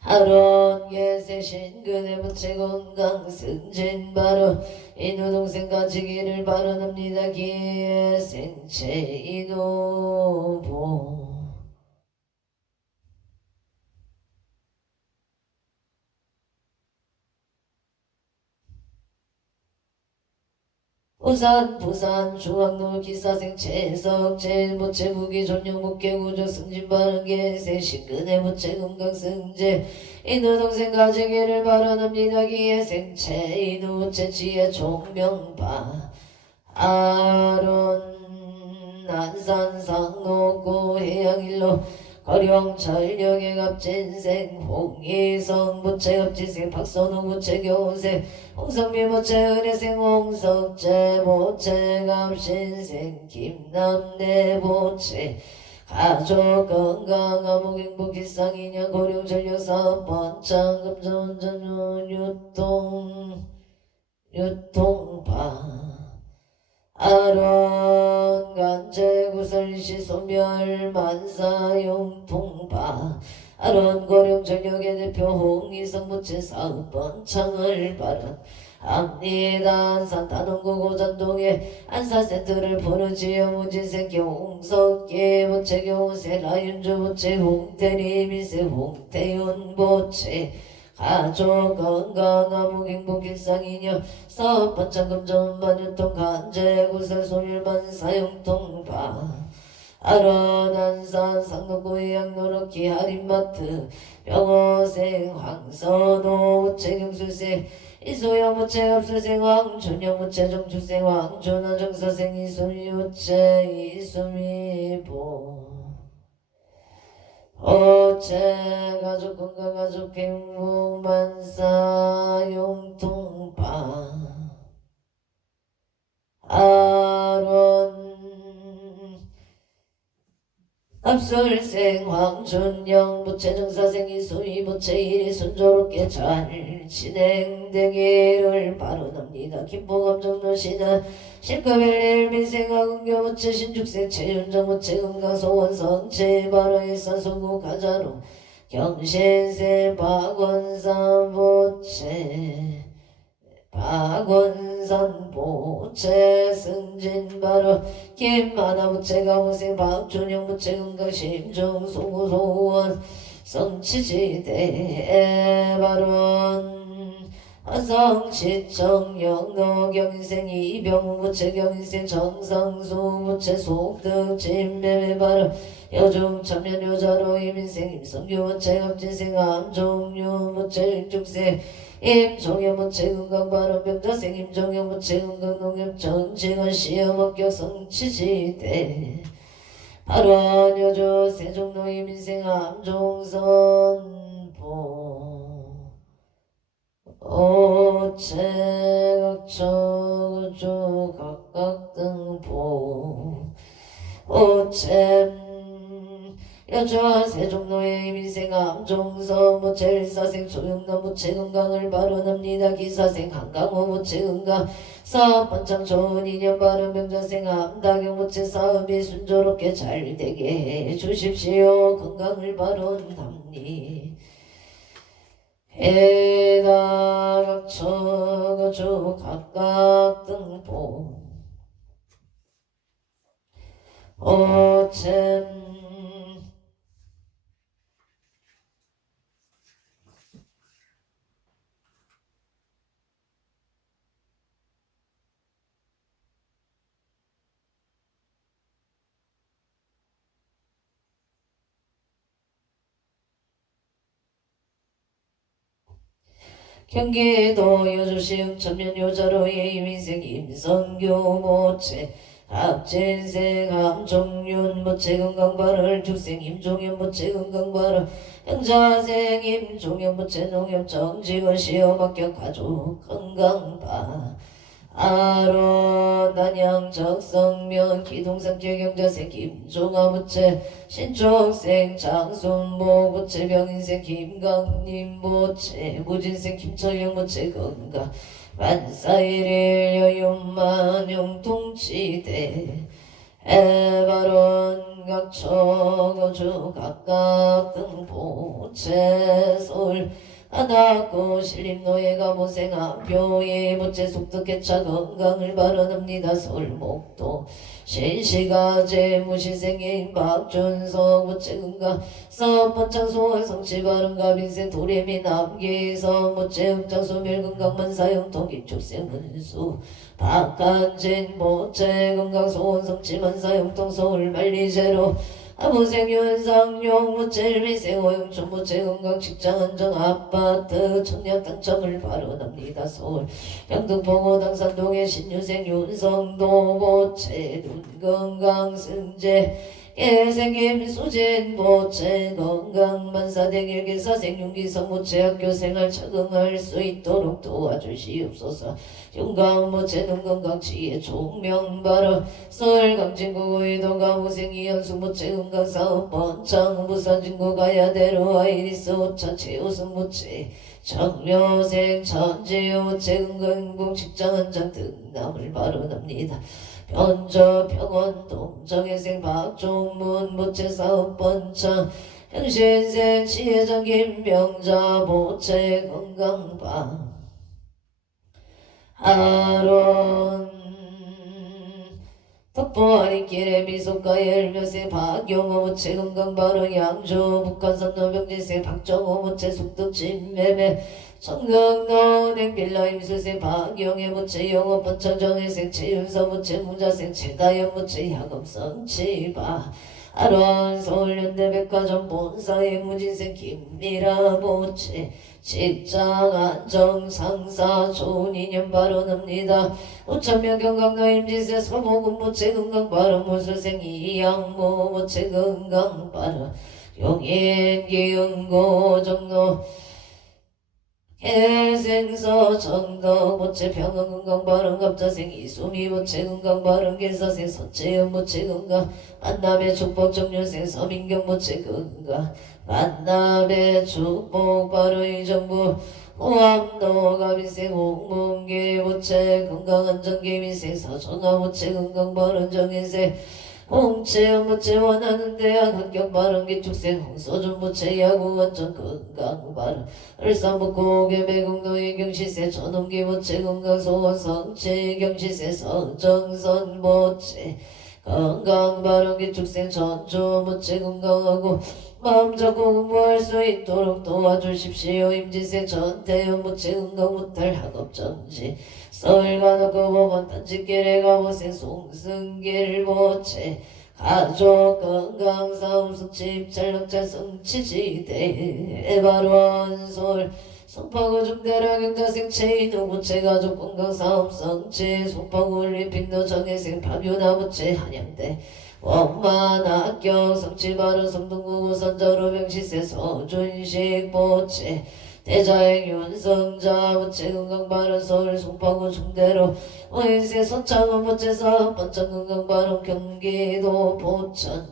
하론 예세신 그대 부채 건강 승진 바로 인후동생 가지기를 바라옵니다. 기회 생체 인후보 우산 부산 중앙로 기사생 채석제 모채 무기 존영 목계 구조 승진 바른계 세신 근해 모채 건강 승제 인후 동생 가지기를 바라옵니다. 기회 생체 인후 모채 지혜 총명바 아론 안산 상로고 해양일로 거령철령의 갑진생 홍희성 부채갑진생 박선호 부채교생 홍성미 부채은혜생 홍석재 부채갑신생 김남래 부채 가족 건강 아목 행복 일상이냐 고령전력 사업번창 금전운전 유통파 아론 간제구설시 소멸 만사용통파 아론 고령전력의 대표 홍희성 부채 사업번창을 바란 합니다. 안산 단원구 고전동에 안산센터를 부르지어 무진생교 홍석계 부채 교세 라윤주 부채 홍태리 미세 홍태윤 부채 가족 건강 아목 행복 일상이녀 사업번창 금전만 유통 간제구설 소멸만 사용통파 아론 안산 상록구 해양노력기 할인마트 병어생 황선호 우체경술생 이소영 우체갑술생 왕준영 우체정출생 왕준하 정사생 이수미 우체 이수미보 오체 가족 건강 가족 행복 만사 용통파 아론 압술생 황준영 부채정사생 이수미 부채 일이 순조롭게 잘 진행되기를 바라옵니다. 김포감정노시나 실급일일 민생과 근교 부채 신죽생 최윤정 부채 건강소원성 제바라일산 소구 가자로 경신생 박원산 부채 박원산 부채 승진 바로 김만화 부채가 호생 박준영 부채 건강 심정 소구 소원 성취지대 바론 화성시청 영로경인생 이병우 부채 경인생 정상수 부채 속득 진매매 바론 여중 천면 여자로 이민생 임성규 부채 갑진생 암종류 부채 일죽생 임종영 부채 건강 바론 병자생 임종영 부채 건강 농협 정직원 시험 합격 성취지대 발원 여주 세종로 이민생 암종선보 오체각처구주 각각등보 오챔 여주와 세종로의 이민생 암종선 무체일사생 조영남 무체 건강을 바라옵니다. 기사생 한강호 무체 건강 사업번창 좋은 인연 바른 병자생 암다경 무체 사업이 순조롭게 잘 되게 해주십시오. 건강을 바라옵니 해다각처구주 각각등보 오챔 경기도 여주시 응천면 여자로의 이민생 임성교 모체 갑진생 함종윤 모체 건강발을 축생 임종현 모체 건강발을 형자생 임종현 모체 농협 정직원 시험 합격 가족 건강발 아론 단양 적성면 기동상제 경자생 김종아 모체 신촉생 장순모 모체 병인생 김강림 모체 무진생 김철영 모체 건강 만사일일 여윤만 용통치대 해바론 각초거주 각각 등보채솔 하나고 신림노예가 모생한 표의 모체 속득개차 건강을 발언합니다. 솔목도 신시가제 무신생인 박준석 모체 건강 서번창소원 성치 발언가 빈생 도래미 남기서 모체 흑장소 멸건강 만사형 통기축생 문수 박한진 모체 건강 소원 성치 만사형 통서울 만리제로 아무생윤상용 모체일미생 오용촌 모체 건강 직장 안정 아파트 청년 당첨을 발언합니다. 서울 영등포구 당산동의 신유생 윤성도 모체 눈건강 승재 예생김 수진 모체 건강 만사대길 기사생 윤기성 모체 학교 생활 적응할 수 있도록 도와주시옵소서. 용강 모체 눈건강 지혜 총명바로 서울 강진구 의도 가무생이 연수 모체 건강 사업 번창 부산 진구 가야대로 아이리스 오차 최우승 모체 정묘생 천지호 모체 건강행복 직장 한장 등남을 발언합니다. 변저 병원 동정회생 박종문 모체 사업 번창 형신생 지혜장 김명자 모체 건강방 아론 덕보아리길에 미소가에 열며세 박영호 모체 건강바로 양조 북한산 노병지세 박정호 모체 숙덕진매매 청강노은행 빌라 임수세 박영애 모체 영업 번창정회생 최윤서 모체 무자생 최다연 모체 야금성 치바 아론 서울현대백화점 본사의 무진생 김미라 모체 직장 안정 상사 좋은 인연 발언합니다. 우천명 경강도 임지세 서보금 모체 건강 발언 무수생 이양모 모체 건강 발언 용인 기흥고 정로 해생서 정덕 모체 병원 건강 발언 갑자생 이수미 모체 건강 발언 개사생 서채연 모체 건강 만남의 축복 정류생 서민경 모체 건강 만남의 축복 바로 이정부 호암도 가비생 홍문계 모체 건강안정계 미생 서정아 모체 건강 발언 정인생 홍채 모체 원하는 대학 합격 발언 기축생 홍서준 모체 야구 원전 건강 발언 을산북고 계배공노인 경시세 전원기 모체 건강 소원 성체 경시세 서정선 모체 건강 발언 기축생 전조 모체 건강하고 마음 잡고 공부할 수 있도록 도와주십시오. 임지세 전태현 모체 건강 못할 학업정지 서울간호고 법원 단지길에 가보세 송승길 모체 가족 건강 사업 숙집 찰력자 성취지대 에바론 서울 송파구 중대라 경자생 체인우 모체 가족 건강 사업 성취 송파구 올림픽도 정예생 파뷰나 모체 한양대 원만 합격 성취바른 성동구 선저로 병시세 서준식 모체 대자행 윤성자 모체 건강바른 서울 송파구 중대로 어인세 서창원 모체사 번창 건강바른 경기도 보천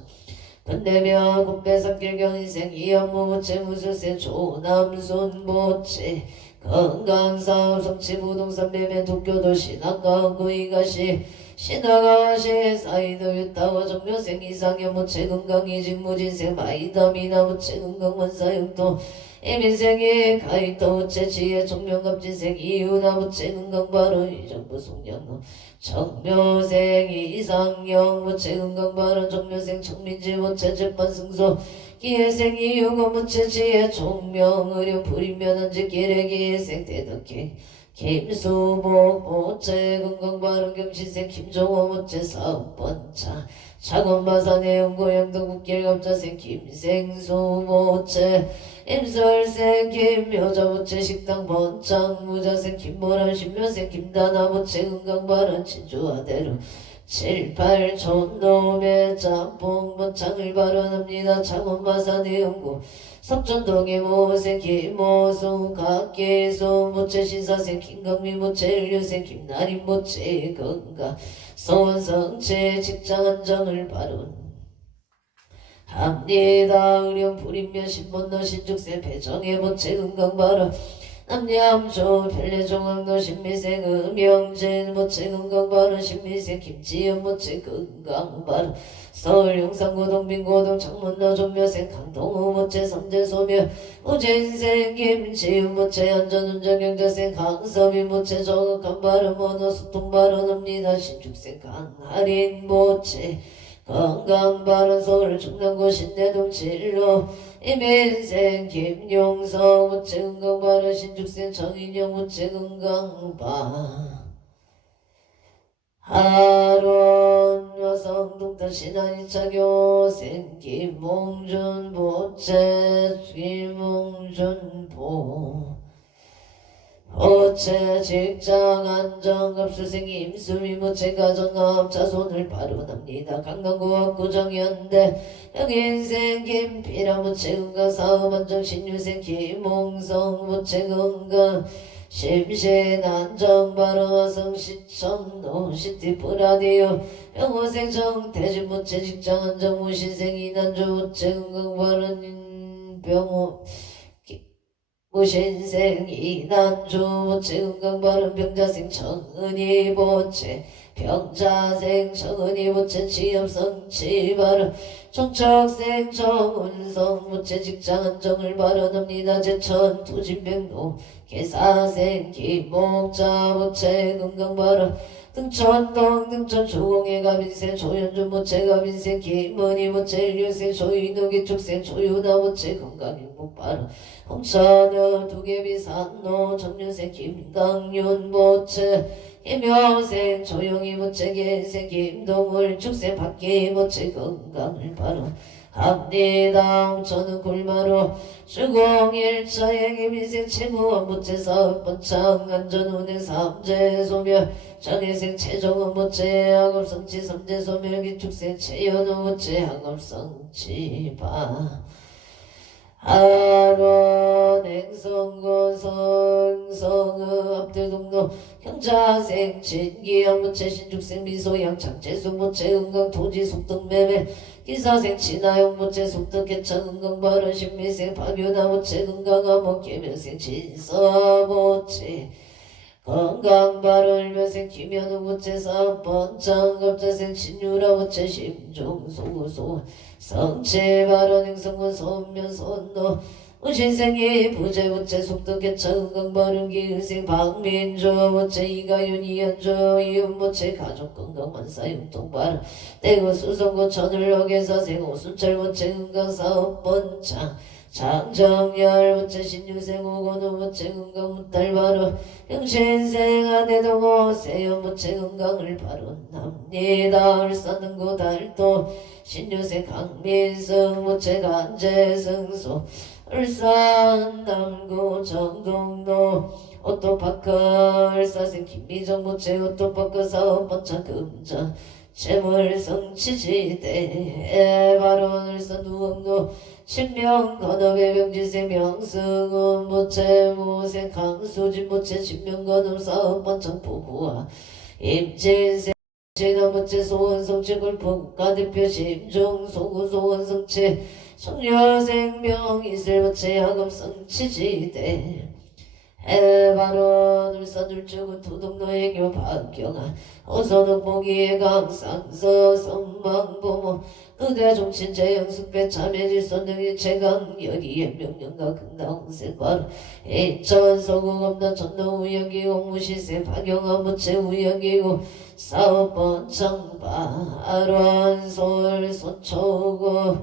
근대면 곱배산길 경인생 이현무 모체 무술세 조남순 모체 건강사업 성취 부동산 매매 도쿄도 신학과 구이가시 신화가시 사이드 유타와 정묘생 이상현 모체 건강이직 무진생 마이다미나 모체 건강만사육도 이민생의 가이토 모체 지혜 정명갑진생 이유나 모체 건강바로 이정부 송량로 정묘생 이상영 모체 건강바로 정묘생 청민지 모체 재판승소 기회생 이유고 모체 지혜 총명의료 불임면한지 기레기회생 대덕행 김수복 모체 건강바른 경시생 김종호 모체 사업번차 차건마산의 연고양도 국길갑자생 김생수 모체 임설생 김여자 모체 식당 번창 무자생 김보람 신묘생 김다나 모체 건강바른 진주아대로 7, 8 촌놈의 짬뽕 번창을 발언합니다. 창원마산의 연구 석전동의 모생 김모수 각계수 모체 신사생 김강미 모체 일류생 김나림 모체 건가 소원성체 직장 안정을 발언 합니다. 의령 불임면 신본노 신죽세 배정의 모체 건강 발언 남양조 편례종학로 신미생 음영진 모체 건강 발언 신미생 김지연 모체 건강 발언 서울 용산고 동빈고동 창문로 종묘생 강동우 모체 삼재소묘 우진생 김지은 모체 안전운전 경제생 강서빈 모체 정확한 발언 모노수통 발언합니다. 신축생 강할인 모체 건강발언 서울 중랑구 신내동 진로 이민생 김용성 모체 건강발언 신축생 정인영 모체 건강바 하론 여성 동탄 신한이 차교생 김몽준 모체 김몽준 보 모체 직장 안정갑수생 임수미 모체 가정업 자손을 발언합니다. 강남구학구 정연대 영인생 김피라 모체 건강 사업 안정 신유생 김홍성 모체 건강 심신 안정 발언화성 시청노 시티프라디오 영호생 정태진 모체 직장 안정 무신생 이난조 모체 건강 발언 병호 무신생 이난조 모체 건강 발언 병자생 정은이 모체 병자생 정은이 모체 취업성취 발언 정척생 정운성 모체 직장 안정을 발언합니다. 제천 투진병로 개사생 김목자 모체 건강 발언 등천동 등천 조공의 가빈생 조연주 모체 가빈생 김은희 모체 일류생 조인호기 축생 조유나 모체 건강 행복 발언 홍천여 두개비 산노 정류생 김강윤 모체 김효생 조용히 모체 개생 김동울 축생 박기 모체 건강을 발언 합니다. 홍천은 굴마로 주공일차행 임인생 채무원 모체 사업번창 안전운행 삼재소멸 정일생 최종원 모체 학업성취 삼재소멸 기축생 최연우 모체 학업성취바 하론 행성고 성성의 앞들동로 형자생 진기양 모체 신축생 미소양 장재수 모체 은강 토지 속등매매 기사생 친하용 모체 속덕 개창 은강 발언 신미생 박유나 모체 건강한 목계명생 진서 모체 건강 발언 묘생 김현우 모체 사번창 갑자생 신유라 모체 심종 소소 성체 발언 행성군 손면 손노 우신생이 부재 모체 속덕 개창 은강 발언 기은생 박민조 모체 이가윤 이현조 이윤 모체 가족 건강 만사 융통 발언 대구 수성구 천을로 개사생 오순철 모체 은강 사업번창 장정열 모체 신유생 오건우 모체 건강 무탈 발언 형신생 아내동호 세연 모체 건강을 발언합니다. 울산능구 달도 신유생 강민승 모체 간재승소 울산 남구 정동로 오토파크 울사생 김미정 모체 오토파크 사업번창 금전 재물성취지대 발언 울산 누원로 신명 건업의 병지세 명승은 모체 모생 강수진 모체 신명건업 사업번창 포구와 임진세 진화 모체 소원성체 골프 국가대표 심중 소구 소원성체 청려생명 이슬 모체 학업성취지대 해발원 울산 울주군 도동로 해교 박경아 어선옥 보기의 강상서 선망보모 의대 종친 재영숙배 참여질선 등의 최강 열이의 명령과 금당생발 인천 서구검단 전노 우영기 옥무시세 박영아 모체 우영기고 사업번창 발원 서울 손초구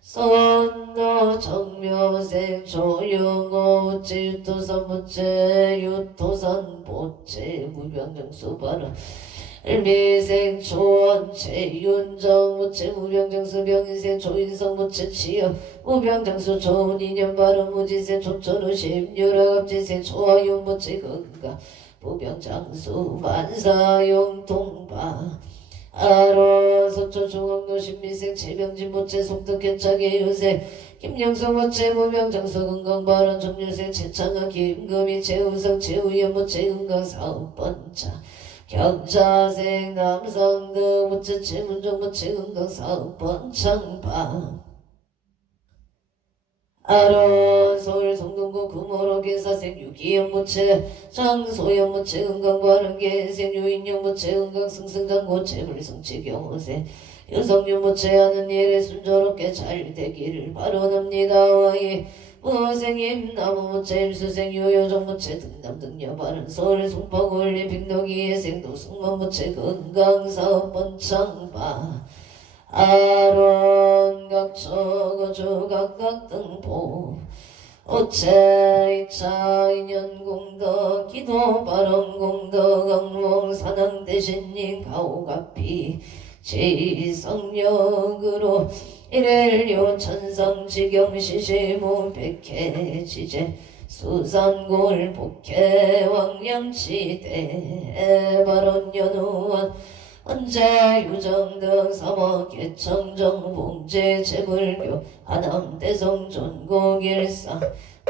선노 정묘생 조용호 모체 유토산 모체 유토산 모체 무병정수 발언 일미생 초원 최윤정 모체 무병정수 병인생 조인성 모체 치여 무병정수 좋은 인연 발언 무지생 초초로 심유라갑지생 초화윤 모체 건가 무병장수 만사용통바 아론 서초 중앙도 신미생 최병진 모체 속덕 개차계 요새 김영수 모체 무명 정서 건강발언 정유생 최창학 김금희 최우성 최우연 모체 건강 사업번차 경차생 남성등 모체 최문종 모체 건강 사업번 창파 아론 서울 성동구 구모로 개사생 유기연 모체 장소연 모체 건강발언 개생 유인용 모체 건강 승승장고 재물성체 경호세 여성유 모체하는 일에 순조롭게 잘 되기를 바라옵니다. 와이 무생임 나무 모체 임수생 유효정 모체 등남 등여 바른 서울 송파골리 빅노기 예생도 승만 모체 건강사업번 창파 아론 각처거 주각각 등보 오체 이차 인연공덕 기도 발언공덕 악몽 사낭 대신님 가오가피 지성력으로 일일요 천상지경 시시무 백해 지제 수산골 복해 왕양치대 발언 연우한 언제 유정등 사막 개청정 봉제 재물교 하남 대성 전국일사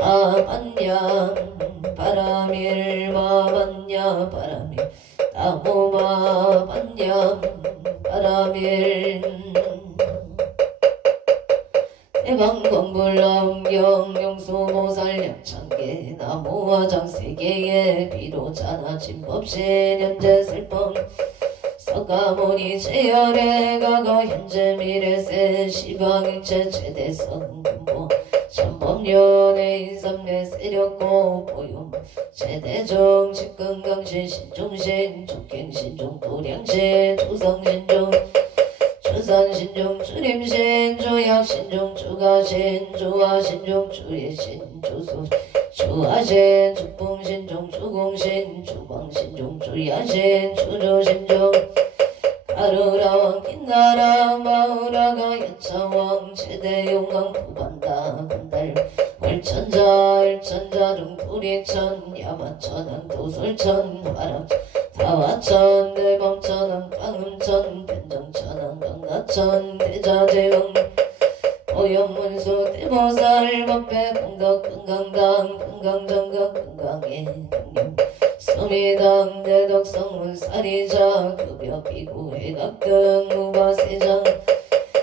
아반야 바람일 마반야 바람일 나무마 반야 바람일 대방건불남경 용수보살 약창계 나무화장 세계에 비로자나 진법신 현재 슬픔 석가모니 제열의 과거 현재 미래세 시방일체 최대성 근본 천법련의 인삼내 세력고 보용 최대종 직근강신 신종신 족행신종 도량신 조성신종 주산신종 주림신 조약신종 주가신 주화신종 주예신 주수 주하신 주풍신종 주공신 주방신종 주야신 주조신종 가르라왕 긴나라 마우라가 여차왕 최대용왕 부반다 군달 월천자 일천자 중토리천 야마천왕 도솔천 화락 다화천 대범천왕 강음천 변정천왕 강나천 대자재왕 오염문수 대보살 법배 공덕 금강당 금강정각 금강에 금령 수미당 대덕성문 사리자 급여 비구 해각등 무바세장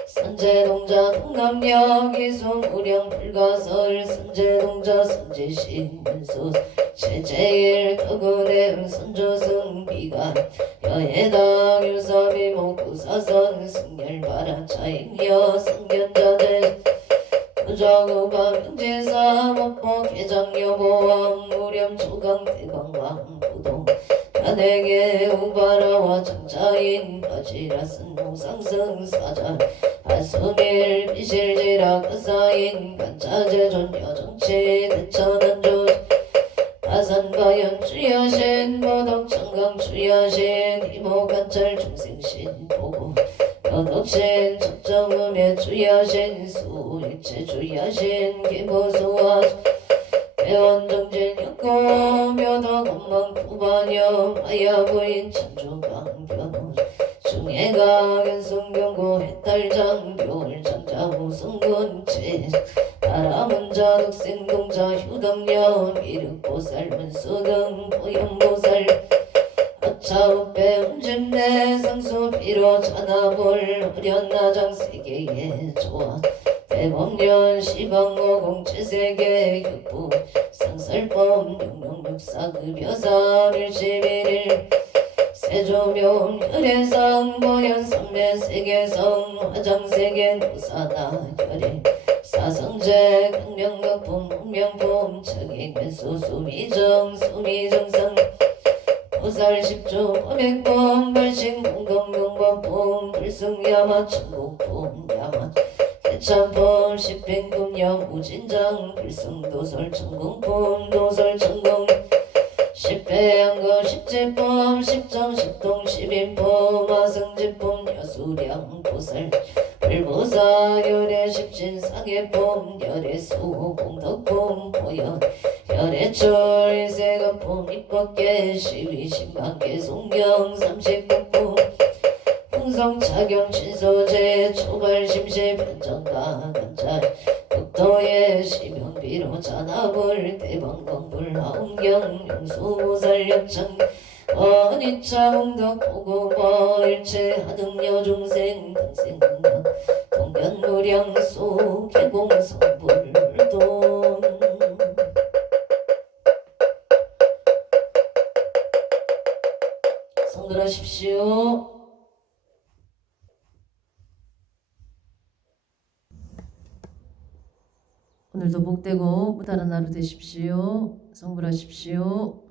선제동자 동남역 이송 우령 불가설 선제동자 선제신 문수 최제일 덕은의 선조승 비간 여해당 유사비목 구사선 승열바라 차익여 성견자재 부정우바 명제사 목보 개장여보왕 무렴 초강 대광왕 부동 간에게 우바라와 장차인 바지라슨 노상승 사자 바수밀 비실지라 그사인 간차제존 여정치 대천한조 아산바연 주야신 모덕 청강 주야신 이모간찰 중생신 보고 여덕신 적정음의 주야신 수일체 주야신 기보수와 대원정진 역고묘덕 건망 부반여 마야부인 천주강 변호 중해가 연승경고 해탈장 묘을장자 무승군체 다라문자 덕생동자 휴덕년 이륵보살 문수등 보현보살 하차우배 운집내 상수비로 자나볼 허련나장 세계의 조화 대법년 시방오공 최세계 육부 상설법 육룡육사급여사 일십일일 세조묘 혈해상 보현 선배 세계성 화장세계 노사나 혈해 사성제 강명각품 운명품 청익면수 수미정 수미정상 보살십주 범행법 발신 공덕명법품 불승야마 천국품 야마 개참법 십행품 영우진장 불승도설 천공품 도설 천공 십배양거 십제법 십정 십동 십인법 아승제법 여수량 보살 불보사 열애 십신상해법 열애수 공덕법 보연 열애철 일세가법 입법계 십이신만계 송경 삼십법법 충성 차경 신소재 초발 심시 변정가 간자 국토의 시명비로 잔압을 대방광불 하음경 용수보살 역창 어니차 홍덕 보고버 일체 하등여 중생 등생문당 동견무량소 개공성불돈 성들하십시오. 오늘도 복되고 무탈한 하루 되십시오. 성불하십시오.